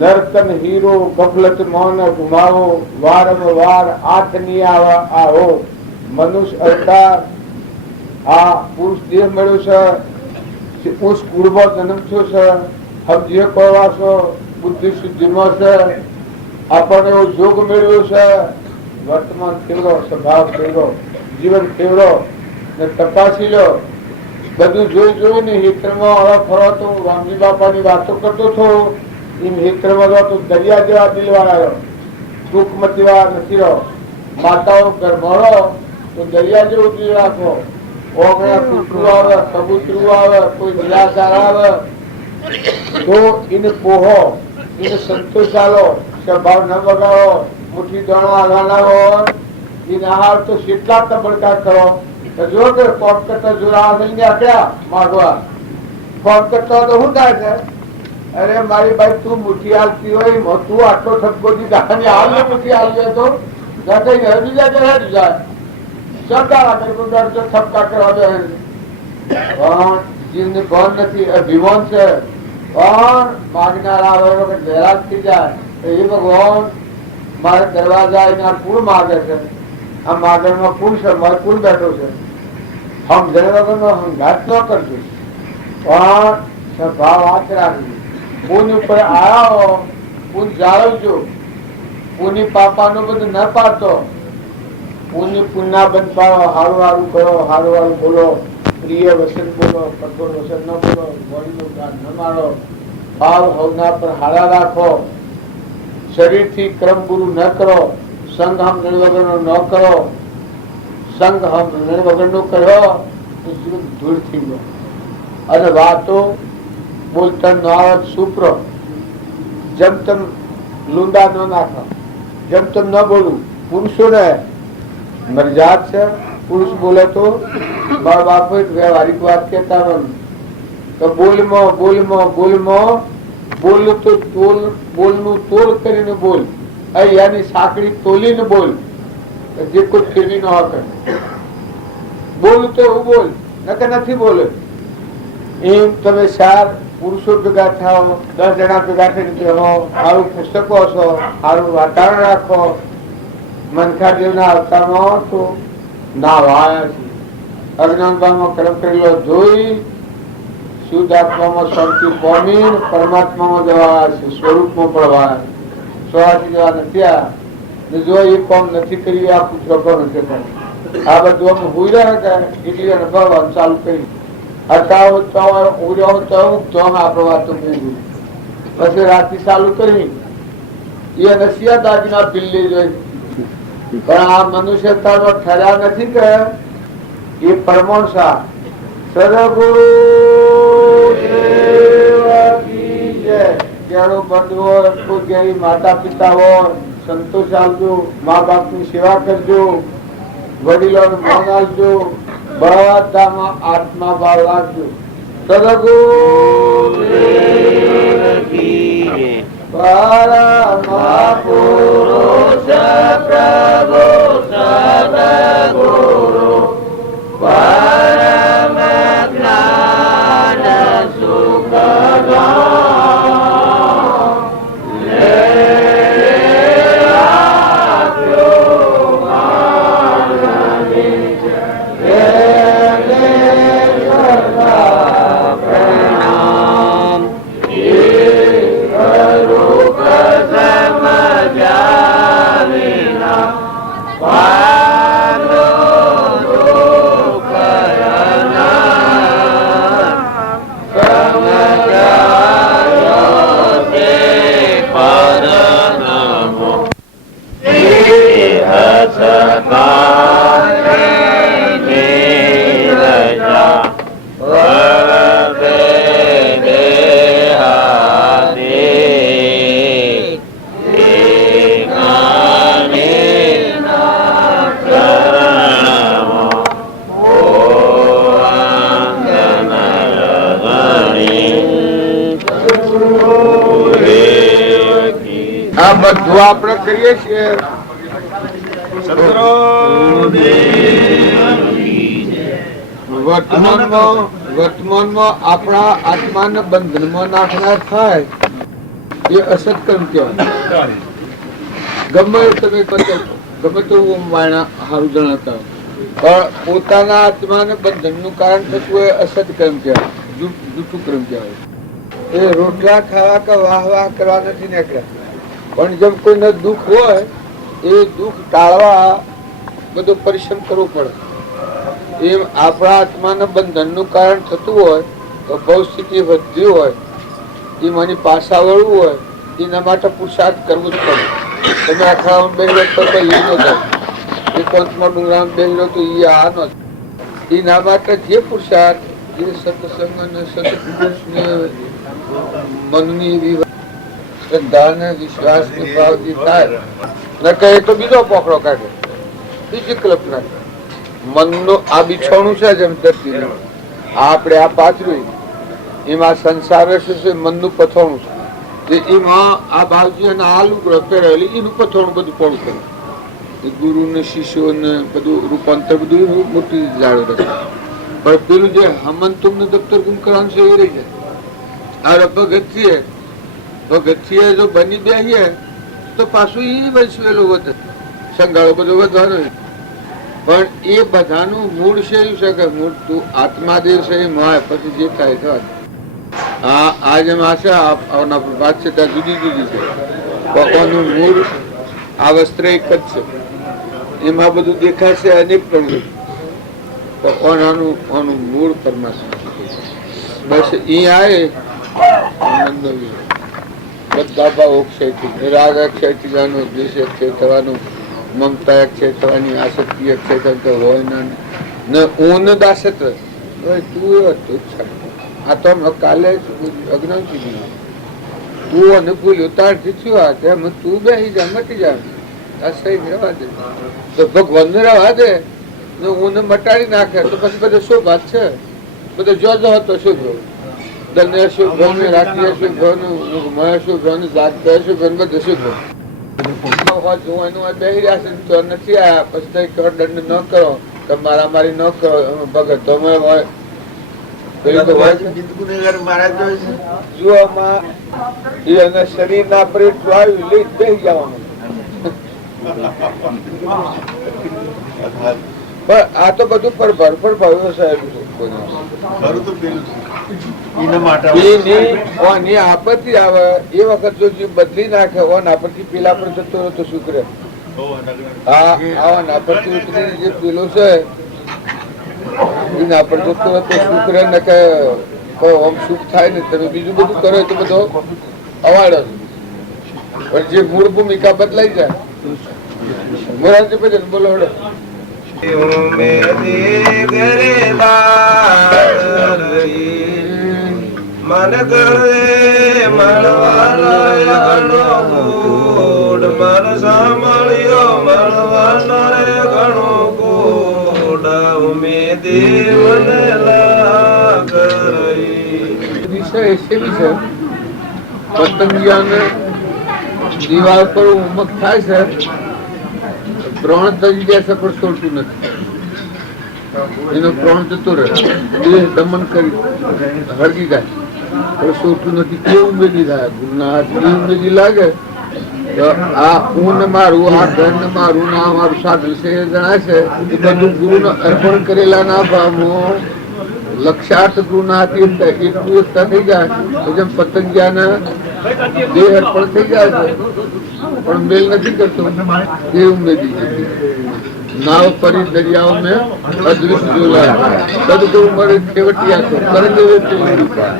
નર્તન હીરો ગફલત મૌન ગુમાવો, વારંવાર આઠ નહીં આવે આવો. મનુષ્ય અવતાર આ પુરુષ દેહ મળ્યો છે, પુરુષ કુળમાં જન્મ થયો છે, સમજીએ કરવા છો, બુદ્ધિ શુદ્ધિમાં છે, આપણને એવો જોગ મેળવ્યો છે. વર્તમાન ફેરવો, સ્વભાવ ફેરવો, જીવન ફેરવો ને તપાસી લો. બધું જોઈ જોઈને હિત્રમાં હવે ફરો તો હું રામજી બાપાની વાતો કરતો હતો. એમ હિત્રમાં તો દરિયા જેવા દિલવાળા રહ્યો, દુઃખમતી વાળા નથી રહો. માતાઓ ગરમાડો તો દરિયા જેવું દિલ રાખો. કૂતરું આવે, કબૂતરું આવે, કોઈ નિરાશાર આવે તો એને પોહો, એને સંતોષ આલો, સ્વભાવ ન બગાડો. મુઠ્ઠી દાણો આઘાના હોય એને આહાર તો કેટલા તબડકા કરો. જો કે કોમ કરતા જોડા થઈને આપ્યા માગવા. કોમ કરતા તો શું થાય છે? અરે મારી ભાઈ તું મુઠ્ઠી હાલતી હોય તું આટલો ઠપકો દીધાની હાલ ને મુઠ્ઠી હાલજો તો બીજા જરા જાય ઠપકા કરવા દે. પણ જીવને ભાન નથી, અભિમાન છે. પણ માગનાર આવે ગેરાજ થઈ જાય. એ ભગવાન મારે દરવાજા એના કુળ માગે છે. આ માગણ માં કુળ છે, મારે કુળ બેઠો છે. સમજણ વગર નો હંગાત ન કરજો, પણ સ્વભાવ હાથ રાખજો. પૂન ઉપર આવો, પૂન જાળવજો. પૂની પાપાનું બધું ન પાડતો. પૂની પુના બંધ પાડો. હારું હારું કરો, હારું હારું બોલો, પ્રિય વચન બોલો, કઠોર વચન ન બોલો, બોડીનું કાન ન મારો. ભાવ હવના પર હારા રાખો. શરીરથી ક્રમ ગુરુ ન કરો. સંઘ હમણ વગરનો ન કરો. સંઘ હમણ વગરનો કર્યો તો જીવન દૂર થઈ ગયો. અને વાતો બોલતા ન આવત સુપ્રો. જેમ તેમ લૂંડા ન નાખો, જેમ તેમ ન બોલવું. પુરુષોને મરજાત છે. પુરુષ બોલે તો મા બાપ વ્યવહારિક વાત કહેતા તો બોલમાં બોલમાં બોલમાં બોલનું તો તોલ, બોલનું તોલ કરીને બોલ. યાની સાંકડી તોલીને બોલ. જે કોઈ ફેરવી ન હકે બોલ તો એવું બોલ, નકર નથી બોલે. એમ તમે 4 પુરુષો ભેગા થાવ, 10 જણા ભેગા થઈને કહો, સારું પુસ્તકો છો, સારું વાતાવરણ રાખો. મનખા દેવના અવતારમાં તો ના વાયા છે. અજ્ઞાનભાવમાં કર્મ કરેલો જોઈ શુદ્ધ આત્મામાં શાંતિ પામી પરમાત્મામાં જવા છે, સ્વરૂપમાં પડવા સ્વરાથી જવા નથી આ જો એ કામ નથી કર્યું આખું પ્રભાવ નથી કર્યું આ બધું અમે હુઈ રહ્યા હતા એટલે ભગવાન ચાલુ કરી હટાવો તો આપણે વાતો કરી પછી રાતે ચાલુ કરી એ નસિયા દાદીના બિલ્લી જોઈ પણ આ મનુષ્ય તારો ઠર્યા નથી કે એ પરમોષા સદગુરુ કોઈ ઘેરી માતા પિતા હોય સંતોષ આપજો, મા બાપ ની સેવા કરજો, વડીલો નું માન આપજો, બધામાં આત્મા ભાવ રાખજો. સદગુરુ પરમપુરુષ પ્રભુ સદગુરુ પરમ જ્ઞાન સુખ આ બધું આપણે કરીએ છીએ. વર્તમાનમાં આપણા આત્માને બંધનમાં નાખનાર થાય એ અસત્કર્મ કહેવાય. ગમે તમે ગમે તેવું વાયણા સારું જણાતા પણ પોતાના આત્માને બંધનનું કારણ થતું એ અસત્કર્મ કહેવાય, જૂઠું કર્મ કહેવાય. એ રોટલા ખાવા કે વાહ વાહ કરવા નથી નીકળ્યા, પણ જેમ કોઈને દુઃખ હોય એ દુઃખ ટાળવા બધો પરિશ્રમ કરવો પડે. એમ આપણા આત્માના બંધનનું કારણ થતું હોય તો ભવ સ્થિતિ વધતી હોય એમાંની પાછા વળવું હોય એના માટે પુરુષાર્થ કરવો જ પડે. તમે અખાડામાં બેસલો તો એ ન થાય, એકાંતમાં ડુંગરામાં બેસલો તો એ આ ન થાય. એના માટે જે પુરુષાર્થ જે સત્સંગ અને સત્પુરુષને મનની એવી શ્રદ્ધા ને વિશ્વાસ ની ભાવથી થાય ન કહે તો બીજો પોખડો કાઢે, બીજી કલ્પના. મનનું આ બિછોણું છે જેમ ધરતી આપણે આ પાથર્યું એમાં સંસાર શું છે, મનનું પથોણું છે. એમાં આ ભાવજી અને આ લુગડો પહેરેલી એનું પથોણું બધું પોળું કરે. ગુરુ ને શિષ્યો ને બધું રૂપાંતર બધું મોટી જાળો રહે. પણ પેલું જે હમંતુમ નું દફતર ગુમ કરવાનું છે એ રહી જાય. આ ભગતસિંહ જો બની બેસીએ તો પાછું એ વૈશ્વેલું વધે, સંગાળો બધો વધવાનો. પણ એ બધાનું મૂળ છે એવું છે કે મૂળ તું આત્માદેવ છે એ માય પછી જે થાય થાય. આ જેમ આશા વાત છે ત્યાં જુદી જુદી છે. ભગવાનનું મૂળ આ વસ્ત્ર એક જ છે, એમાં બધું દેખાશે અનેક પ્રવૃત્તિ. આનું મૂળ પરમાત્મા. બસ ઈ આવે બધા ભાવ અક્ષયથી, રાગ અક્ષયથી જવાનું, દ્વેષ અક્ષય થવાનું, મમતા અક્ષય થવાની, આસક્તિ અક્ષય થતો હોય ને ઊન દાસત હોય. તું એવો આ તો કાલે અજ્ઞાન કીધું તું અને ભૂલ્યો તારથી થયું. તેમ તું બેસી જા, મટી જા, આ સહી રહેવા દે તો ભગવાન ને રહેવા દે. ઊન મટાડી નાખે તો પછી બધો શું વાત છે? બધો જો હતો શુભ દલને શુભ રાખીએ શુભ શુભ જાત શુભ બધું શુભ. બેસી રહ્યા છે તો નથી આયા પછી દંડ ન કરો, મારા મારી ન કરો ભગત તો શરીર ના પરેટલું આવ્યું લઈ બેસી જવાનું. પણ આ તો બધું પર ભરપર ભાવ્યો સાહેબ એની આપત્તિ આવે એ વખત જો જીવ બદલી નાખે ઓન આપત્તિ પેલા પર જતો રહ્યો તો શુક્ર હા આવા આપત્તિ ઉતરી જે પેલો છે એના પર જતો હોય તો શુક્ર ને કે આમ સુખ થાય ને તમે બીજું બધું કરો તો બધો અવાડ પણ જે મૂળ ભૂમિકા બદલાઈ જાય મોરારજી ભજન બોલો મન કરે મળવાનો મન સાંભળ્યો મળવાનો રે ઘણો કોડ ઉમેદે મને વિષય એસે બી છે પતંગિયાને દિવાલ પર ઉમક થાય છે પ્રાણ તજી જાય છે પણ છોડતું નથી એનો પ્રાણ જતો રહે દેહ દમન કરી હળગી જાય પણ છોડતું નથી તે ઉમેદી થાય ગુરુના હાથ ઉમેદી લાગે તો આ હું ને મારું આ ઘર ને મારું ને આ મારું સાધન છે એ જણાય છે એ બધું ગુરુને અર્પણ કરેલા ના ભાવમાં લક્ષાર્થ ગુરુના હાથ એટલું એકતા થઈ જાય તો જેમ પતંગિયાને દેહ અર્પણ થઈ જાય છે પણ મેલ નથી કરતો એ ઉમેદી જતી नाव परी दरियाओं में अदृश्य झूला सदगुरु मरे खेवटिया को कर देवे तेरी पार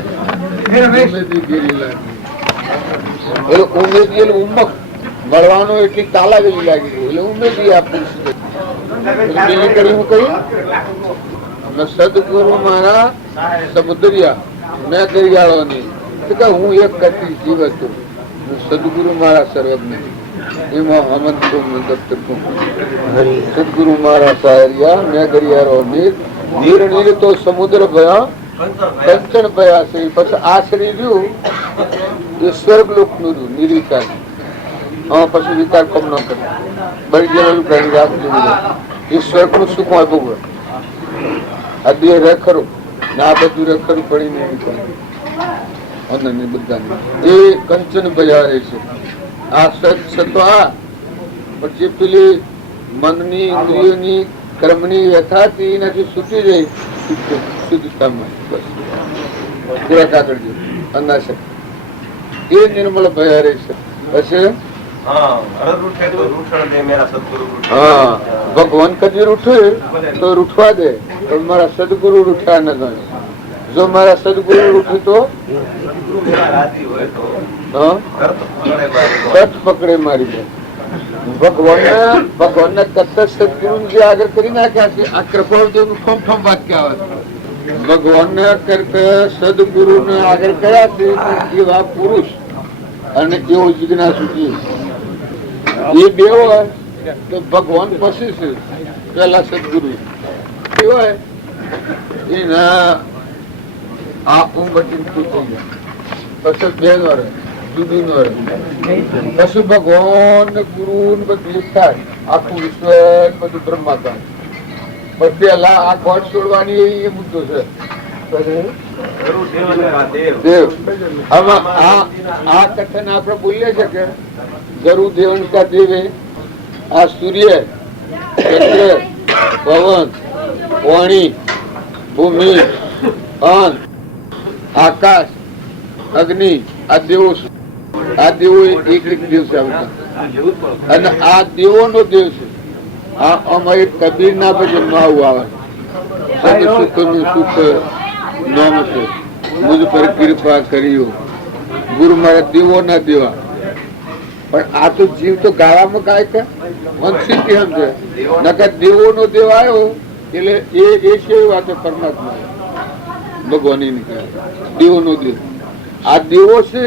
उमेदी गिरी लागी એટલે ઉમેદી એટલે ઉમક મળવાનો એટલી તાલા જેવી લાગી એટલે ઉમેદી આપું બીજી કરી હું કહ્યું સદગુરુ મારા સમુદ્રિયા મેં દરિયાળો નહીં તો કે હું એક કરતી જીવ હતો સદગુરુ મારા સર્વજ્ઞ એમાં હમંત દફતર સદગુરુ મારા સાહરિયા મેં દરિયાળો નીર નીર નીર તો સમુદ્ર ભયા કંચન ભયા છે પછી આ શરીર રહ્યું એ સ્વર્ગ લોક નું રહ્યું નિર્વિકાર હા પછી વિકાર કમ ન કરે બળી ગયેલું કઈ રાખવું એ સ્વર્ગ નું સુખ હોય ભોગવે આ દેહ રે ખરું ને આ બધું રે ખરું પડીને અનન્ય બધાને એ કંચન ભયા રહે છે આ સત્વ આ પછી પેલી મનની ઇન્દ્રિયોની કર્મની વ્યથાથી એનાથી છૂટી જાય શુદ્ધતામાં પૂરા કાગળ જેવું અનાશક એ નિર્મળ ભયા રહે છે પછી ભગવાન કદી રૂઠે તો રૂઠવા દે તો મારા સદગુરુ રૂઠ્યા ન ગણે જો મારા સદગુરુ રૂઠે તો પકડે મારી દે ભગવાન ના કત્તર સદગુરુ જે આગળ કરી નાખ્યા છે આ કૃપાળદેવ નું ઠોમ ઠોમ વાક્ય આવે છે ભગવાન ના કરતા સદગુરુ ને આગળ કર્યા છે એવા પુરુષ અને એવો જિજ્ઞાસુ એ બે હોય તો ભગવાન પછી છે પેલા સદગુરુ એ હોય એના આ ઉંમર થઈ જાય પછી બે નો રહે જુદું નો રહે પછી ભગવાન ને ગુરુ ને બધું થાય આખું વિશ્વ બધું બ્રહ્માકાર પણ પેલા આ ગોળ છોડવાની એ મુદ્દો છે દેવ આમાં આ કથન આપણે બોલીએ છે કે ગરુ દેવન કા દેવે આ સૂર્ય ચંદ્ર પવન પાણી ભૂમિ અન્ન આકાશ અગ્નિ આ દેવો એક એક દિવસે આવતા અને આ દેવો નો દેવ છે આ અમારે કબીર ના ભજન આવું આવે સુખ નું સુખ નામ છે મુજ પર કૃપા કર્યો ગુરુ મારા દેવો ના દેવા પણ આ તો જીવ તો ગાળામાં કાય કે મનસી કેમ છે નકર દેવો નો દેવ આવ્યો એટલે એ છે વાત પરમાત્મા ભગવાન નીકળે દેવો નો દેવ આ દેવો છે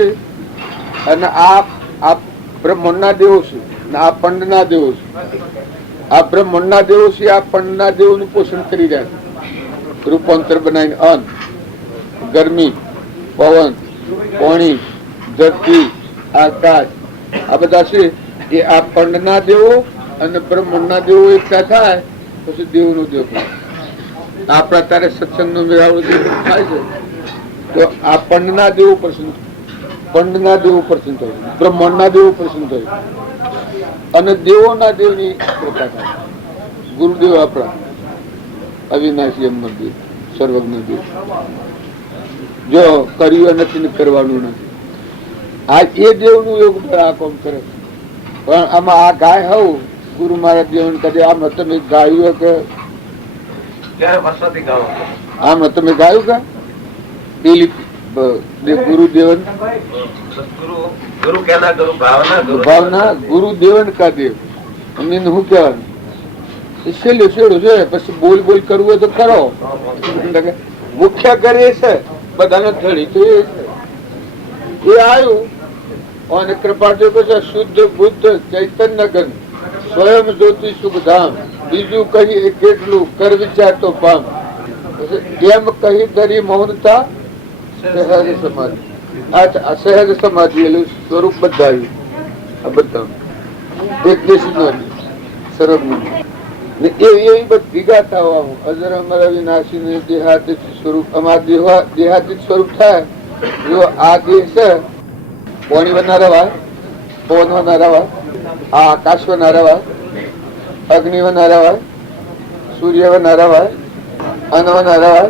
અને આ બ્રહ્માંડ ના દેવો છે આ પંડ ના દેવો છે આ બ્રહ્માંડ ના દેવો છે આ પંડ ના દેવો નું પોષણ કરી રહ્યા છે રૂપાંતર બનાવીને અન્ન ગરમી પવન પાણી ધરતી આકાશ આ બધા છે એ આ પંડ ના દેવો અને બ્રહ્માંડ ના દેવો એકઠા થાય પછી દેવ નો દેવ આપણા તારે સત્સંગ નો મેળાવડો થાય છે તો આ પંડ ના દેવો પ્રસન્ન થયું બ્રહ્માંડ ના દેવો પ્રસન્ન થયું અને દેવો ના દેવ ની કૃપા થાય ગુરુદેવ આપણા અવિનાશી અમર દેવ, સર્વજ્ઞ દેવ. જો કર્યું નથી ને કરવાનું નથી. આ એ દેવનું યોગ આ કામ કરે. પણ આમાં આ ગાય હોવ ગુરુ મહારાજ દેવ કદે આમ તમે ગાયું કે આમ તમે ગાયું કા પેલી ગુરુદેવન ભાવના ગુરુદેવન કા દેવ અમને શું કહેવાનું છેલ્લું છેડું છે. પછી બોલ બોલ કરવું હોય તો કરો. મુખ્ય કરે છે બધાને ધણી તો એ આવ્યું અને કૃપાજો પછી શુદ્ધ બુદ્ધ ચૈતન્ય ગણ સ્વયં જ્યોતિ સુખધામ બીજું કહી કેટલું કર વિચાર તો પામ એમ કહી ધરી મૌનતા સહજ સમાધિ. આ સહજ સમાધિ એટલે સ્વરૂપ બધાયું આ બધા એક દેશી સરળ એવી બધી ગાથા આવું અજર અમર અવિનાશી ને દેહાતીત સ્વરૂપ અમારા દેહાતીત સ્વરૂપ થાય. જો આ દેહ છે પાણી વનારા હોય, પવન વનારા હોય, આ આકાશ વનારા હોય, અગ્નિ વનારા હોય, સૂર્ય વનારા હોય, અન્ન વનારા હોય.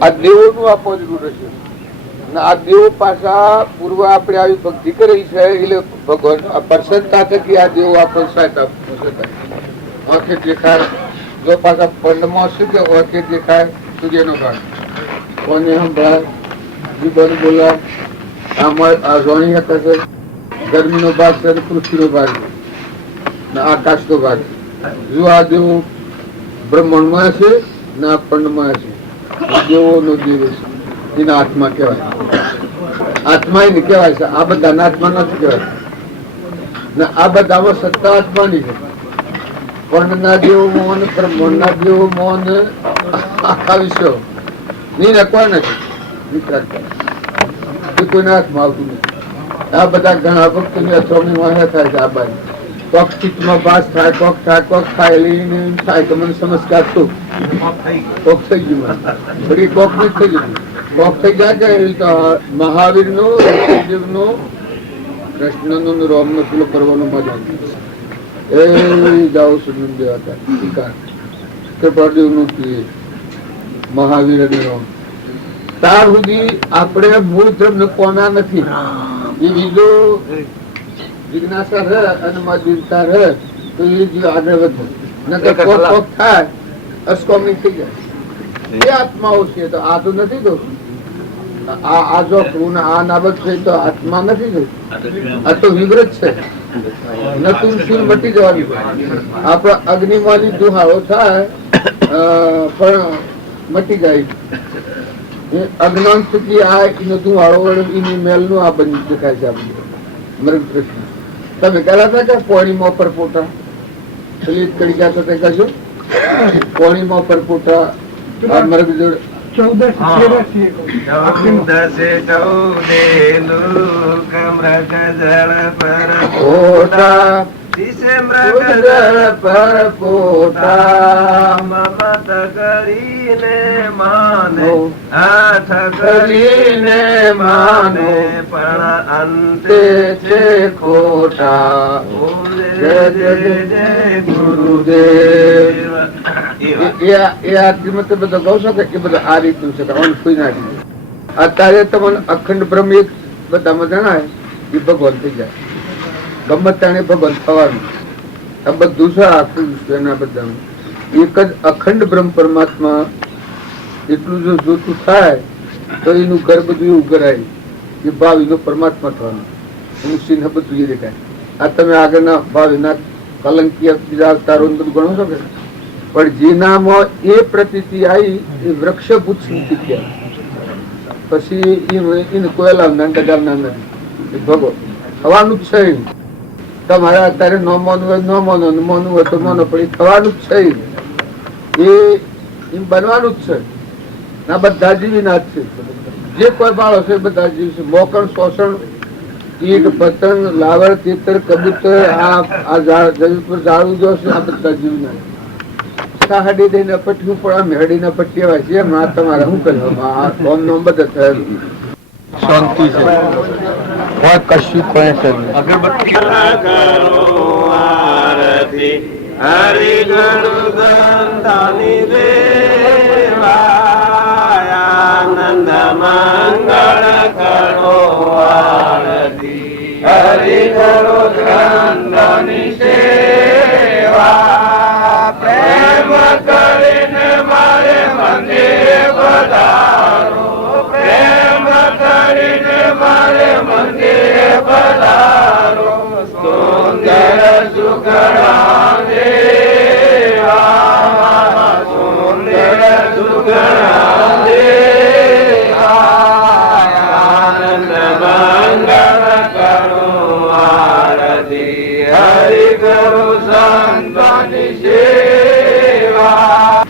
આ દેવોનું આ પોજરું રહેશે. આ દેવો પાછા પૂર્વ આપણે આવી ભક્તિ કરેલી છે એટલે ભગવાન પ્રસન્નતા થકી આ દેવો આપણને સાથ આપશે. આંખે દેખાય જો પાછા પંડમાં શું કે આંખે દેખાય સૂર્યનો ભાગ કોને સંભાળ જીવન બોલા આમાં આ રોણી હતા છે ગરમીનો ભાગ છે પૃથ્વીનો ભાગ ને આકાશનો ભાગ. જો આ દેવો બ્રહ્માંડમાં છે ને આ પંડમાં છે. દેવોનો દેવ છે એના આત્મા કહેવાય. આત્મા એને કહેવાય છે. આ બધાના આત્મા નથી કહેવાય ને આ બધામાં સત્તા આત્માની છે. પંડના દેવો મોન, બ્રહ્માંડના દેવો મોન, આખા વિશ્વ નહીં કોઈ નથી વિચાર કરે એ કોઈના હાથમાં આવતું નથી. આ બધા ઘણા ભક્તોની અથોની વાહે થાય છે. આ બાજુ કોક ચિત્તમાં પાસ થાય, કોક થાય, કોક થાય એટલે થાય કે મને સમસ્કાર શું કોક થઈ ગયું મને કોક નહીં થઈ ગયું. કોક થઈ જાય કે તો મહાવીર નું, ઋષિદેવ નું, કૃષ્ણ નું, રોમ નો પેલો કરવાનો મજા એ જાઓ સુનંદ હતા કૃપાદેવ નું મહાવીર અને રોમ ત્યાર સુધી આપણે મૂળ ધર્મ ને કોના નથી. એ બીજો જિજ્ઞાસા રહે અને મજબૂરતા રહે તો એ જીવ આગળ વધે. નકર કોક કોક થાય અસ્કોમિંગ થઈ જાય. એ આત્માઓ છે તો આ તો નથી તો આ જો આ નાબદ છે તો આત્મા નથી તો આ તો વિવૃત છે. નતું શીલ મટી જવાનું. આપણા અગ્નિમાની દુહાળો થાય પણ મટી જાય. અજ્ઞાન સ્થિતિ આ એનો ધુવાળો એની મેલ નું આ બની દેખાય છે. મૃગ કૃષ્ણ તમે કહેલા હતા કે પોણીમાં પરપોટા પેલી કરી ગયા તે કહેશો પોણીમાં પરપોટા મૃગ જોડે 14 પરપોટા મમત કરીને માને હાથ કરીને માને પણ અંતે છે ખોટા. જય જય જય ગુરુદેવ. એ આરતી માં તમે કહો છો કે બધા આ રીતનું છે કોઈ ના. અત્યારે તમને અખંડ બ્રહ્મ એક બધામાં જણાય એ ભગવાન થઈ જાય. ગમે તેને ભગવાન થવાનું આ બધું છે આખું વિશ્વના બધામાં એક જ અખંડ બ્રહ્મ પરમાત્મા એટલું જો જોતું થાય તો એનું ઘર બધું એવું કરાય એ ભાવ એનો પરમાત્મા થવાનું એનું ચિહ્ન બધું એ દેખાય. આ તમે આગળના ભાવ એના કલંકી બીજા અવતારો બધું ગણો છો કે પણ જેનામાં એ પ્રતીતિ આવી એ વૃક્ષભૂત સ્થિતિ કહેવાય. પછી એને કોઈ લાવના ડગાવના નથી. ભગો થવાનું જ છે. તમારે અત્યારે ન માનવું હોય ન માનો, માનવું હોય તો માનો, પણ એ થવાનું જ છે. એ બનવાનું જ છે. આ બધા જીવીના જ છે. જે કોઈ બાળો છે બધા જીવ છે. મોકણ, શોષણ, કીટ, પતંગ, લાવડ, તીતર, કબૂતર, આ ઝાડવું જોશે આ બધા જીવના. સાહડી દઈને પટ્યું પણ આ મેહડીના પટ્ટી હોય છે. એમ તમારે શું કર્યું ઓમ બધા થયેલું શાંતિ છે. કોઈ કશું કોઈ છે અગરબત્તી કરો આરતી હરિ ગુરુ ગંધાની દેવાનંદ મંગળ કરો આરતી હરિ ગુરુ ગંધાની સેવા પ્રેમ કરીને મારે મંદિર પધારો પ્રેમ કરીને મારે મંદિર પધારો સુંદર સુખડા દેવા સુંદર સુખડા દેવા આનંદ મંગળ કરો આરતી હરિ ગુરુ સંતોની સેવા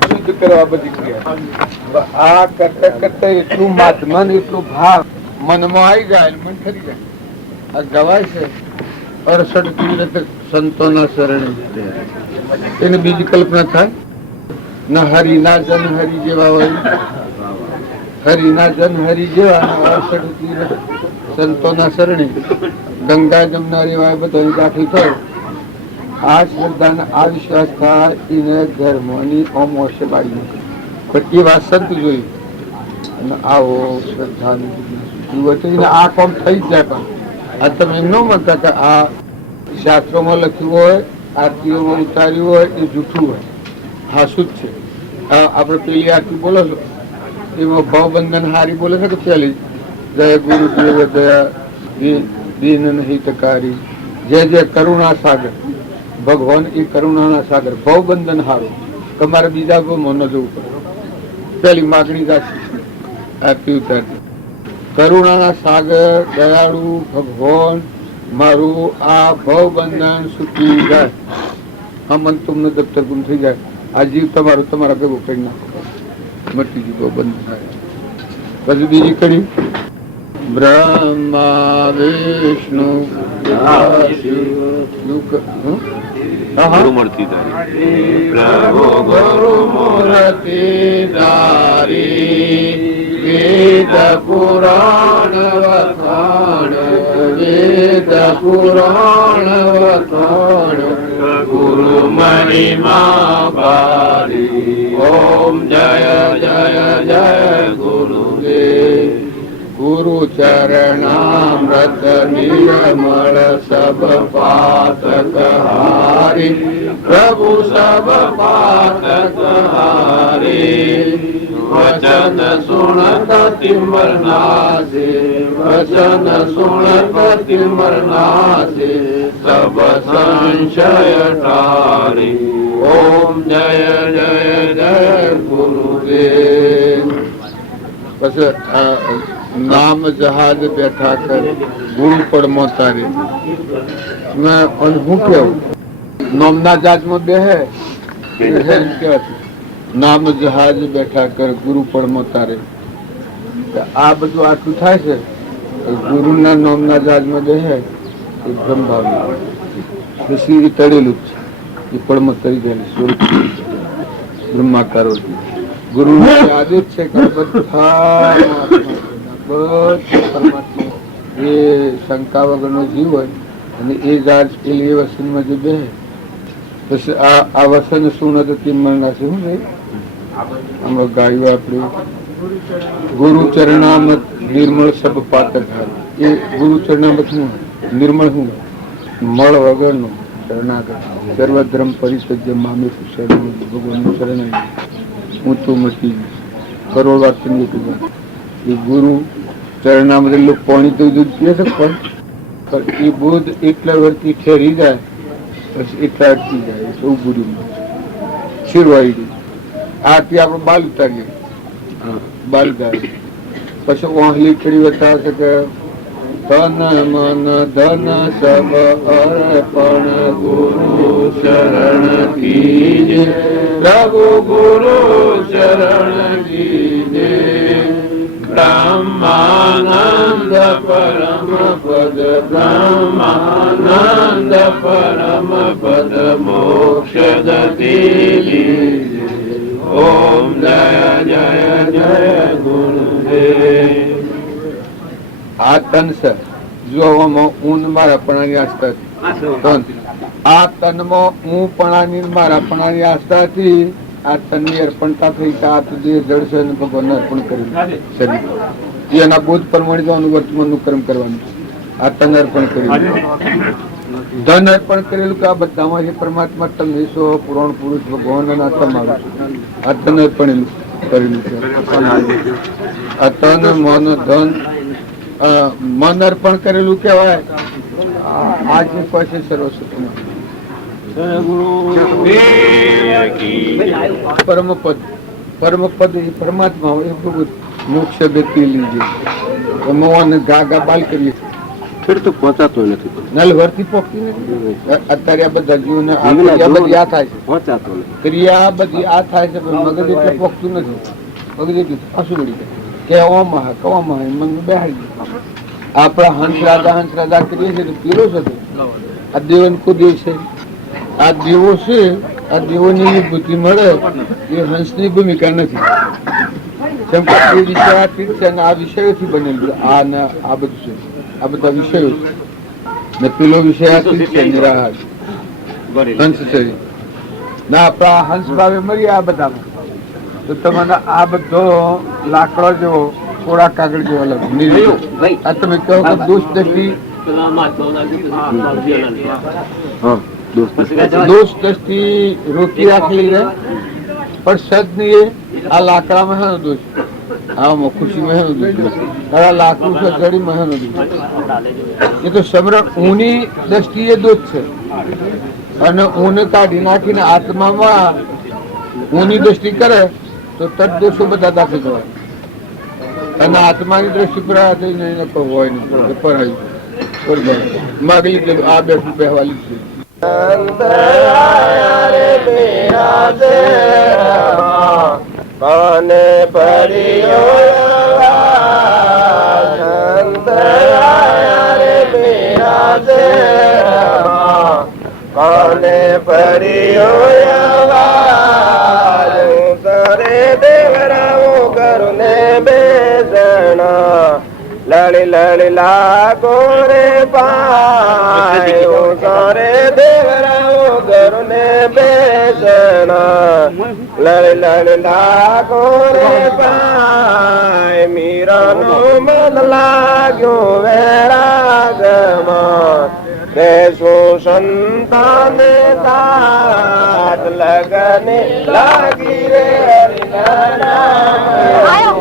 શુદ્ધ કરવા બધી ક્રિયા આ કરતા કરતા એટલું મન એટલું ભાવ મનમાં આવી જાય મન ઠરી જાય આ દવાય છે 68 તીર્થ સંતોના શરણે એને બીજી કલ્પના થાય ના હરિ ના જન હરિ જેવા હોય હરિ ના જન હરિ જેવા 68 તીર્થ સંતોના શરણે ગંગા જમના રેવાય બધાની દાખલ થયો આ શ્રદ્ધા આ વિશ્વાસ થાય એને ધર્મની ઓમોશે બાળી પણ એ વાત સંત જોઈ અને આવો શ્રદ્ધાની આ કામ થઈ જ જાય પણ આ તમે એમ ન માનતા કે આ શાસ્ત્રોમાં લખ્યું હોય આરતીઓમાં ઉતાર્યું હોય એ જૂઠું હોય હા શું જ છે આપણે પેલી આરતી બોલો છો એમાં ભાવબંધન હારી બોલે છે કે પેલી જય ગુરુદેવ દયા દીન હિતકારી જય જય કરુણા સાગર ભગવાન એ કરુણાના સાગર ભાવબંધન હારું તમારે બીજા કોઈ ન જવું પડે પેલી માગણી રાશી આરતી ઉતારતી કરુણાના સાગર દયાળુ ભગવાન મારું આ ભવબંધન સુખી જાય આ મન તુમનું દફતર ગુમ થઈ જાય આ જીવ તમારું તમારા ભેગું કરી નાખો મટી જીવો બંધ થાય પછી બીજી કડી બ્રહ્મા વિષ્ણુ પ્રભુ ગુરુ મૂર્તિ ધારી વેદ પુરાણ વખાણ વેદ પુરાણ વખાણ ગુરુ મહિમા પારી ઓમ જય જય જય ગુરુદેવ ગુરુ ચરણામૃત નિર્મળ સબ પાતક હારી પ્રભુ સબ પાતક હારી વચન સુણત તિમર નાસે વચન સુણત તિમર નાસે સબ સંશય ટારી ઓમ જય જય જય ગુરુદેવ પછી નામ જહાજ બેઠા કર ગુરુ પડમો તારે હું કેવું નામના જહાજમાં બેહે નામ જહાજ બેઠા કર ગુરુ પડમો તારે આ બધું આટલું થાય છે ગુરુના નામના જહાજમાં બેહે એ બ્રહ્મભાવ પછી એ તળેલું જ છે એ પડમો તરી ગયેલું સ્વરૂપ બ્રહ્માકારો ગુરુ આદેશ છે કે બધા પરમાત્મા એ શંકા વગરનો જીવ હોય અને એ જાત એ વસનમાં જે બે પછી આ વસન શું નથી તિમરના છે શું છે આમાં ગાયું આપણે ગુરુ ચરણામત નિર્મળ સબ પાતક એ ગુરુ ચરણામત શું નિર્મળ શું મળ વગરનું શરણાગત સર્વધર્મ પરિત્યજ્ય મામે શરણ ભગવાનનું શરણ ઊંચું મટી કરોડ વાત એ ગુરુ ચરણામાં લોકો પાણી તો દૂધ પીએ છે પણ એ બોધ એટલા વર્ષથી ઠેરી જાય પછી એટલા અટકી જાય એવું ગુરુ શિરવાઈ ગઈ આથી આપણે બાલ ઉતારીએ બાલ ઉતારીએ પછી ઓહલી કરી બતાવે છે કે તન મન ધન સબ અર્પણ ગુરુ શરણ કીજે પ્રભુ ગુરુ શરણ કીજે બ્રહ્માનંદ પરમ પદ બ્રહ્માનંદ પરમ પદ મોક્ષ ગતિ લીજે ઓમ જય જય જય ગુરુદેવ આ તન છે જો ઊન મારા પણ આસ્થા આ તનમાં હું પણાની મારા પણાની આસ્થા હતી. આ તનની અર્પણતા થઈ કે આ દેહ જડશે અને ભગવાનને અર્પણ કર્યું શરીર. એના બોધ પ્રમાણે જવાનું, વર્તમાનનું કર્મ કરવાનું. આ તન અર્પણ કર્યું, ધન અર્પણ કરેલું કે આ બધામાં જે પરમાત્મા તમે છો, પુરાણ પુરુષ ભગવાન અને આ તમારું આ તન અર્પણ કરેલું છે. આ તન મન ધન મન અર્પણ કરેલું કહેવાય. આ જે પાસે સર્વસ્વમાં પરમપદ, પરમપદ એ પરમાત્મા હોય. મોક્ષ ગતિ લીજે મોહન ગા ગા બાલ કરીએ फिर तो पहुंचातो નથી, નલ વર્તી પોકતી નથી. અત્યારે આ બધા જીવને આ બધી આ થાય છે, પહોંચાતો નથી. ક્રિયા બધી આ થાય છે, પણ મગજ એટલે પોકતું નથી. મગજ એટલું આસુ પડી જાય કે ઓમાં કવામાં મન બેહાડી આપણા હંસ રાજા કરીએ છીએ તો પીરો છે. આ દેવન કુદે છે, આ દેવો છે, આ દેવોની બુદ્ધિ મળે એ હંસની ભૂમિકા નથી. કેમ કે એ વિષયાતીત છે અને આ વિષયોથી બનેલું. આ ને આ બધું છે, આ બધા વિષયો ને પેલો વિષયાતીત છે, નિરાહાર હંસ છે. ના આપણા હંસ ભાવે મરી આ બધામાં તો તમને આ બધો લાકડો જેવો થોડા કાગળ જેવો લાગે. આ તમે કહો કે દોષ દ્રષ્ટિ, દોષ દ્રષ્ટિ રોકી રાખેલી રહે, પણ સદની આ લાકડામાં હેનો દોષ, આમાં ખુશીમાં હેનો દોષ, આ લાકડું છે જડીમાં હેનો દોષ. એ તો સમરણ ઊની દ્રષ્ટિએ દોષ છે, અને ઊને કાઢી નાખીને આત્મામાં ઊની દ્રષ્ટિ કરે તો તદ દોષો બધા દાખલ થવાય. અને આત્માની દ્રષ્ટિ પર હોય નહીં પર માગી લીધેલું આ બેઠું બેહવાલી છે. કોને પરિયો કોને પરિયો કરે દેવરાવો કરુને બેસણા લડી લડી લાગો રે પાયો કરે દેવરાવો કરુને બેસણા લડી લડી લાગો રે પાય મીરાનું મન લાગ્યું વૈરાગમાં દેશો સંતાને તાત લગને લાગી રે હરિના નામ.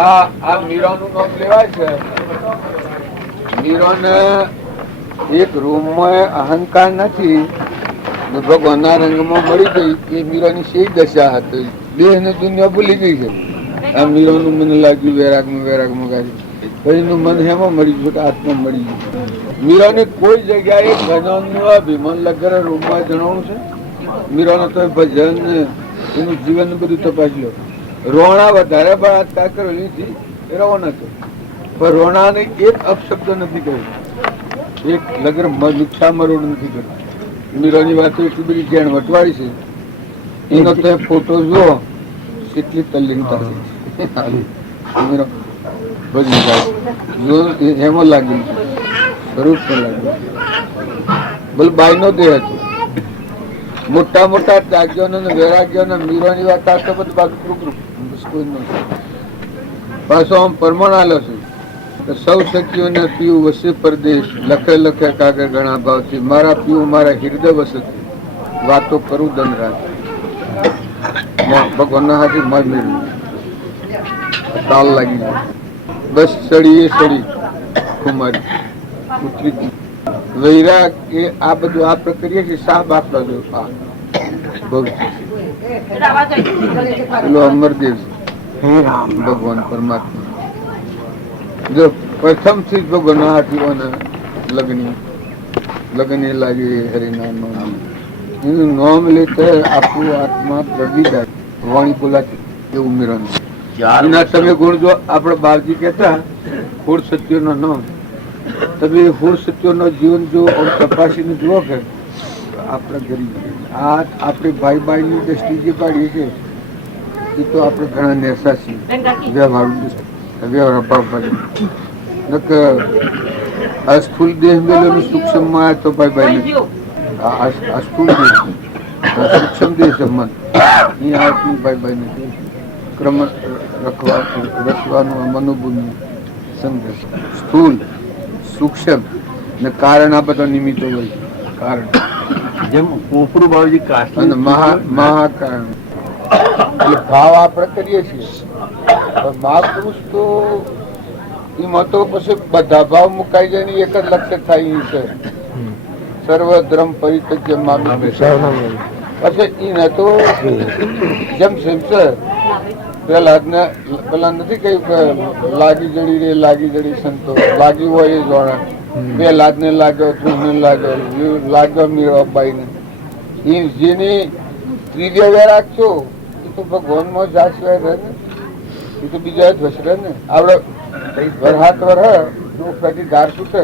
આ મીરાનું નામ લેવાય છે. મીરાને એક રૂમમાં અહંકાર નથી, ભગવાનના રંગમાં મળી ગઈ. એ મીરાની શી દશા હતી, દેહ ને દુનિયા ભૂલી ગઈ છે. આ મીરાનું મને લાગ્યું વૈરાગમાં ગાડી એનું મન હેમાં મળી ગયું કે આત્મા મળી ગયું. મીરાને કોઈ જગ્યાએ ભજનનું અભિમાન લગર રૂમમાં જણાવવું છે. મીરાને તો ભજન એનું જીવન બધું તપાસી લો. રોણા વધારે બળાત્કાર કરેલી હતી એ રવો નતો, પણ રોણાને એક અપશબ્દ નથી કહ્યું, એક લગર નુકસાન મરોડ નથી કર્યું. મીરાની વાતો એટલી બધી જ્ઞાન વટવાડી છે. એનો તો ફોટો જુઓ, કેટલી તલ્લીનતા છે. બધી જાય એમાં લાગેલું છે, સ્વરૂપ પર લાગેલું. બોલ બાઈ નો દેહ હતો. મોટા મોટા ત્યાગીઓને વૈરાગ્યોને મીરાની વાત આવતો બધું બાજુ પાછો આમ પરમાણ આલો છે. સૌ સખીઓને પીવું વસે પરદેશ, લખે લખે કાગળ ઘણા ભાવથી, મારા પીવું મારા હૃદય વસતી, વાતો કરું દન રાત. ભગવાનના હાથે માર મેળવ્યું, તાલ લાગી ગયો. બસ સડી એ સડી કુમારી ઉતરી. વૈરાગ એ આ બધું આ પ્રક્રિયા છે. સાપ આપડા જો પેલો અમરદેવ ભગવાન પરમાત્મા જો પ્રથમ થી ભગવાન હાથીઓના લગ્ન એ લાગે હરિનામ એનું નામ લેતે આપણું આત્મા પ્રગી જાય. વાણી બોલાતી એ ઉમેરવાનું. એના તમે ગુણ જો આપડે બાપજી કહેતા ફૂળ સત્યો નો નામ, તમે ફૂળ સત્યો નો જીવન જો તપાસીને જુઓ કે આપણા ગરીબ આ આપણે ભાઈ ભાઈ ની દ્રષ્ટિ જે પાડીએ છીએ એ તો આપણે ઘણા નેસા છીએ. વ્યવહાર અભાવ પાડીએ આ સ્થૂલ દેહ મેળવેલું સૂક્ષ્મ માં તો ભાઈ નથી. આ સ્થૂલ દેહ સૂક્ષ્મ દેહ સંબંધ અહીંયા આત્મી ભાઈ નથી. ક્રમ રચવાનું મનોબુદ્ધિ સમજે. સ્થૂલ સૂક્ષ્મ ને કારણ આ બધા નિમિત્તો હોય છે. કારણ જેમ ઉપરું બાબુજી કાસ્ટ અને મહાકારણ એટલે ભાવ આપણે કરીએ છીએ. પણ મહાપુરુષ તો એમાં તો પછી બધા ભાવ મુકાઈ જાય ને એક જ લક્ષ્ય થાય છે, સર્વ ધર્મ પરિત્યજ્ય મામી. પછી એને તો જેમ છે પેલા નથી કહ્યું કે લાગી જડી રે લાગી જડી સંતો લાગી હોય એ જોણા બે લાદ ને લાગ્યો ત્રીસ ને લાગ્યો મીરાબાઈ ને જેની ત્રીજો વેરાગ છો એ તો ભગવાન માં જાસવે રહે ને, એ તો બીજા જ વસરે ને. આપડે વરહાત વરહ પ્રતિ ધાર છૂટે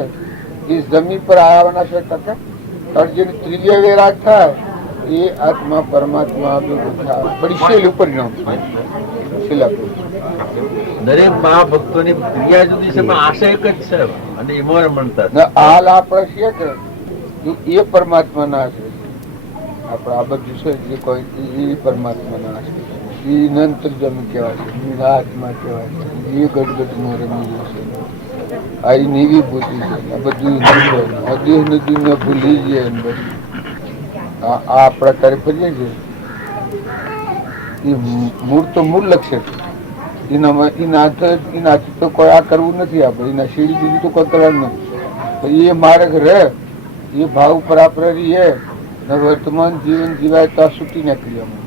એ જમીન પર આવવાના છે ટકા. પણ જેની ત્રીજો વેરાગ થાય એ આત્મા પરમાત્મા બડી શૈલી પરિણામ દરેક મહાભક્તોની ક્રિયા જુદી છે, પણ આશય એક જ છે અને એમાં રમણતા. હાલ આપણે છીએ કે એ પરમાત્મા ના છે. આપડે આ બધું છે જે કોઈ એ પરમાત્મા ના છે. એ નંતર જમી કહેવાય છે, આત્મા કહેવાય છે. એ ગડગડ માં રમી છે. આ નીવી બુદ્ધિ છે. આ બધું દેહ નદી ને ભૂલી જાય ને બસ આ આપણા તારે ફરીએ છીએ. એ મૂળ તો મૂળ લક્ષ્ય છે. એનાથી તો કોઈ આ કરવું નથી. આપણે એના સીડી બીજી તો કોઈ કરવાનું નથી. એ માર્ગ રહે એ ભાવ ઉપર આપણે રહીએ ને વર્તમાન જીવન જીવાય તો આ છૂટી નાખી અમે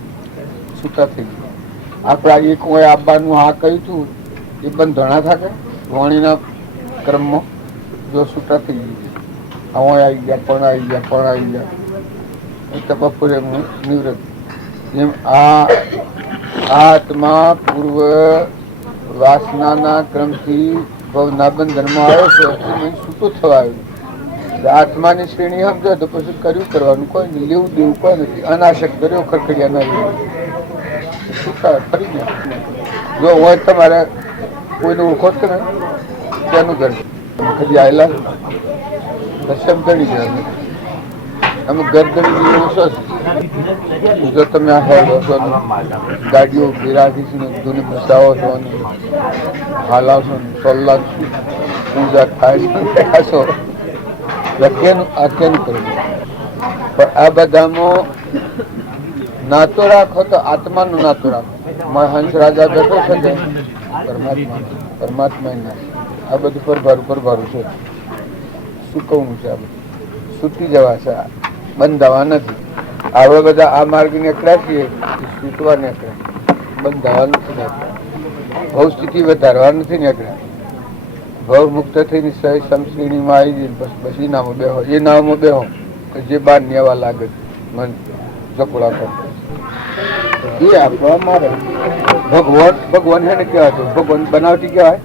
છૂટા થઈ ગયા. આપણે એક કોઈ આપવાનું હા કહ્યું હતું એ બંધણા থাকে વાણીના ક્રમમાં જો છૂટા થઈ ગયા હવે આવી ગયા પણ આવી ગયા બપોરે એમનું નિવૃત્ત. જેમ આ આત્મા પૂર્વ વાસનાના ક્રમથી ભવના બંધનમાં આવ્યો છે એમાં છૂટો થવા આવ્યું. આત્માની શ્રેણી સમજો તો પછી કર્યું કરવાનું કોઈ નહીં, લેવું દેવું કોઈ નથી. અનાશક કર્યો ખરખડિયા ના લેવું છૂટા ફરી ગયા. જો હોય તમારે કોઈને ઓળખો છો ને ત્યાંનું ઘર કદી આવેલા દર્શન કરી ગયા અમે ગરદડી ઓછો જો તમે આ હેડો છો ગાડીઓ બિરાજી બધું બસાવો છો ને હાલાવશો ને સોલ્લા પૂજા થાય છો કેનું કરવું. પણ આ બધામાં નાતો રાખો તો આત્માનું નાતો રાખો. હંસ રાજા બેઠો છે કે પરમાત્મા આ બધું પરભારું છે. શું કહું છે આ બધું છૂટી જવા છે, બંધાવા નથી. આપણે બધા આ માર્ગ નીકળ્યા છીએ છૂટવા નીકળ્યા, બંધાવા નથી નીકળ્યા, ભવ સ્થિતિ વધારવા નથી નીકળ્યા. ભવ મુક્ત થઈને સમશ્રેણીમાં આવી જઈને પછી નામો બેહો એ નામમાં બેહો કે જે બાર નેવા લાગે મન ચકુડા કર એ આપવા મારે. ભગવાન એને કહેવાય ભગવાન બનાવટી કહેવાય.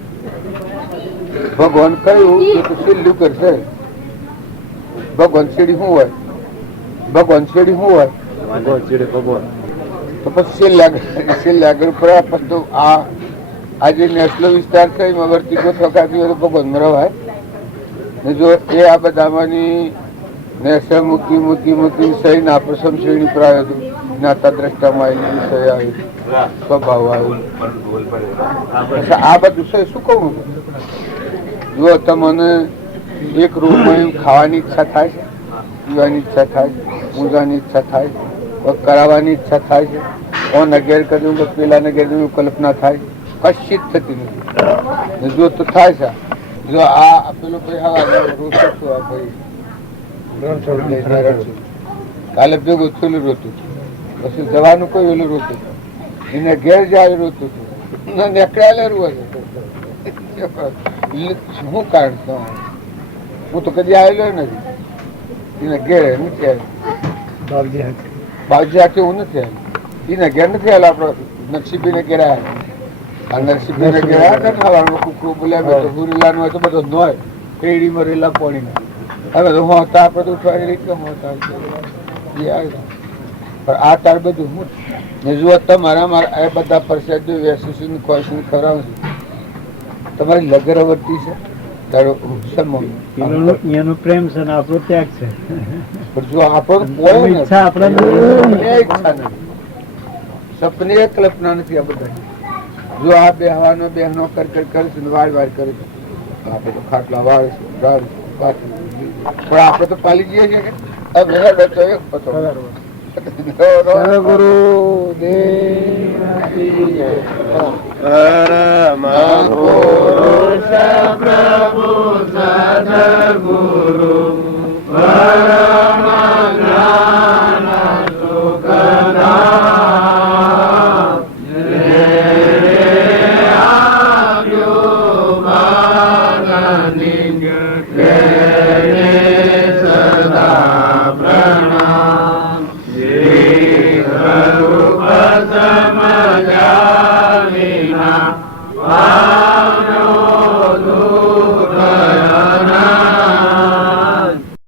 ભગવાન કહ્યું તો છેલ્લું કરશે. ભગવાન શેડી શું હોય? ભગવાન શેડી શું હોય? તો પછી છેલ્લે આગળ પછી તો આજે નેશનલ વિસ્તાર છે એમાં વર્તી ગોઠવકાતી હોય તો ભગવાન રવાય ને. જો એ આ બધામાંની નેશનલ મૂકી સહી ના પ્રસમ શ્રેણી પર આવ્યો હતું. જ્ઞાતા દ્રષ્ટામાં આવેલી સહી આવી, સ્વભાવ આવ્યો. આ બધું છે શું કહું? જો તમને એક રૂમમાં ખાવાની ઈચ્છા થાય છે, પીવાની ઈચ્છા થાય છે, પૂજાની ઈચ્છા થાય છે, કોઈ કરાવવાની ઈચ્છા થાય છે, કોને ઘેર કર્યું કે પેલાને ઘેર કર્યું કલ્પના થાય છે, કશી જ થતી નથી. જો તો થાય છે. જો આ પેલું કાલે ભેગું થયેલું રોતું પછી જવાનું કોઈ ઓલું રોતું એને ઘેર જાય રોતું હતું નીકળ્યા રોવે શું કારણ? હું તો કદી આવેલો નથી એને ઘેર નથી આવ્યો. બાવજી આખી હું નથી આવ્યો એને ઘેર નથી આવેલો. આપડે નરસિંહભાઈ ને ઘેર આવ્યા. નરસિંહભાઈ ને ઘેર આવ્યા કુકડું બોલ્યા તો ગુરીલાનું હોય તો બધો નોય કેડીમાં રેલા પાણી હવે તો હું હતા આપડે ઉઠવાની રીતે પણ આ તાર બધું હું ને જુઓ તમારા એ બધા પરસેદ વેસુસી ખવડાવું છું. તમારી લગર વર્તી છે તારો સમો એનો પ્રેમ છે ને આપણો ત્યાગ છે. પણ જો આપણો કોઈ નથી, ઈચ્છા આપણે સપને ઈચ્છા નથી, સપને કલ્પના નથી આ બધા. જો આ બેહવાનો બહેનો કર કરે છે ને વાર વાર કરે છે, આપણે તો ખાટલા વાળ છે, ગાળ છે, પાટલું છે. પણ આપણે તો પાલી જઈએ છીએ કે આ બેહા બેઠો એક પતો. ગુરુ દેવ પરમ પુરુષ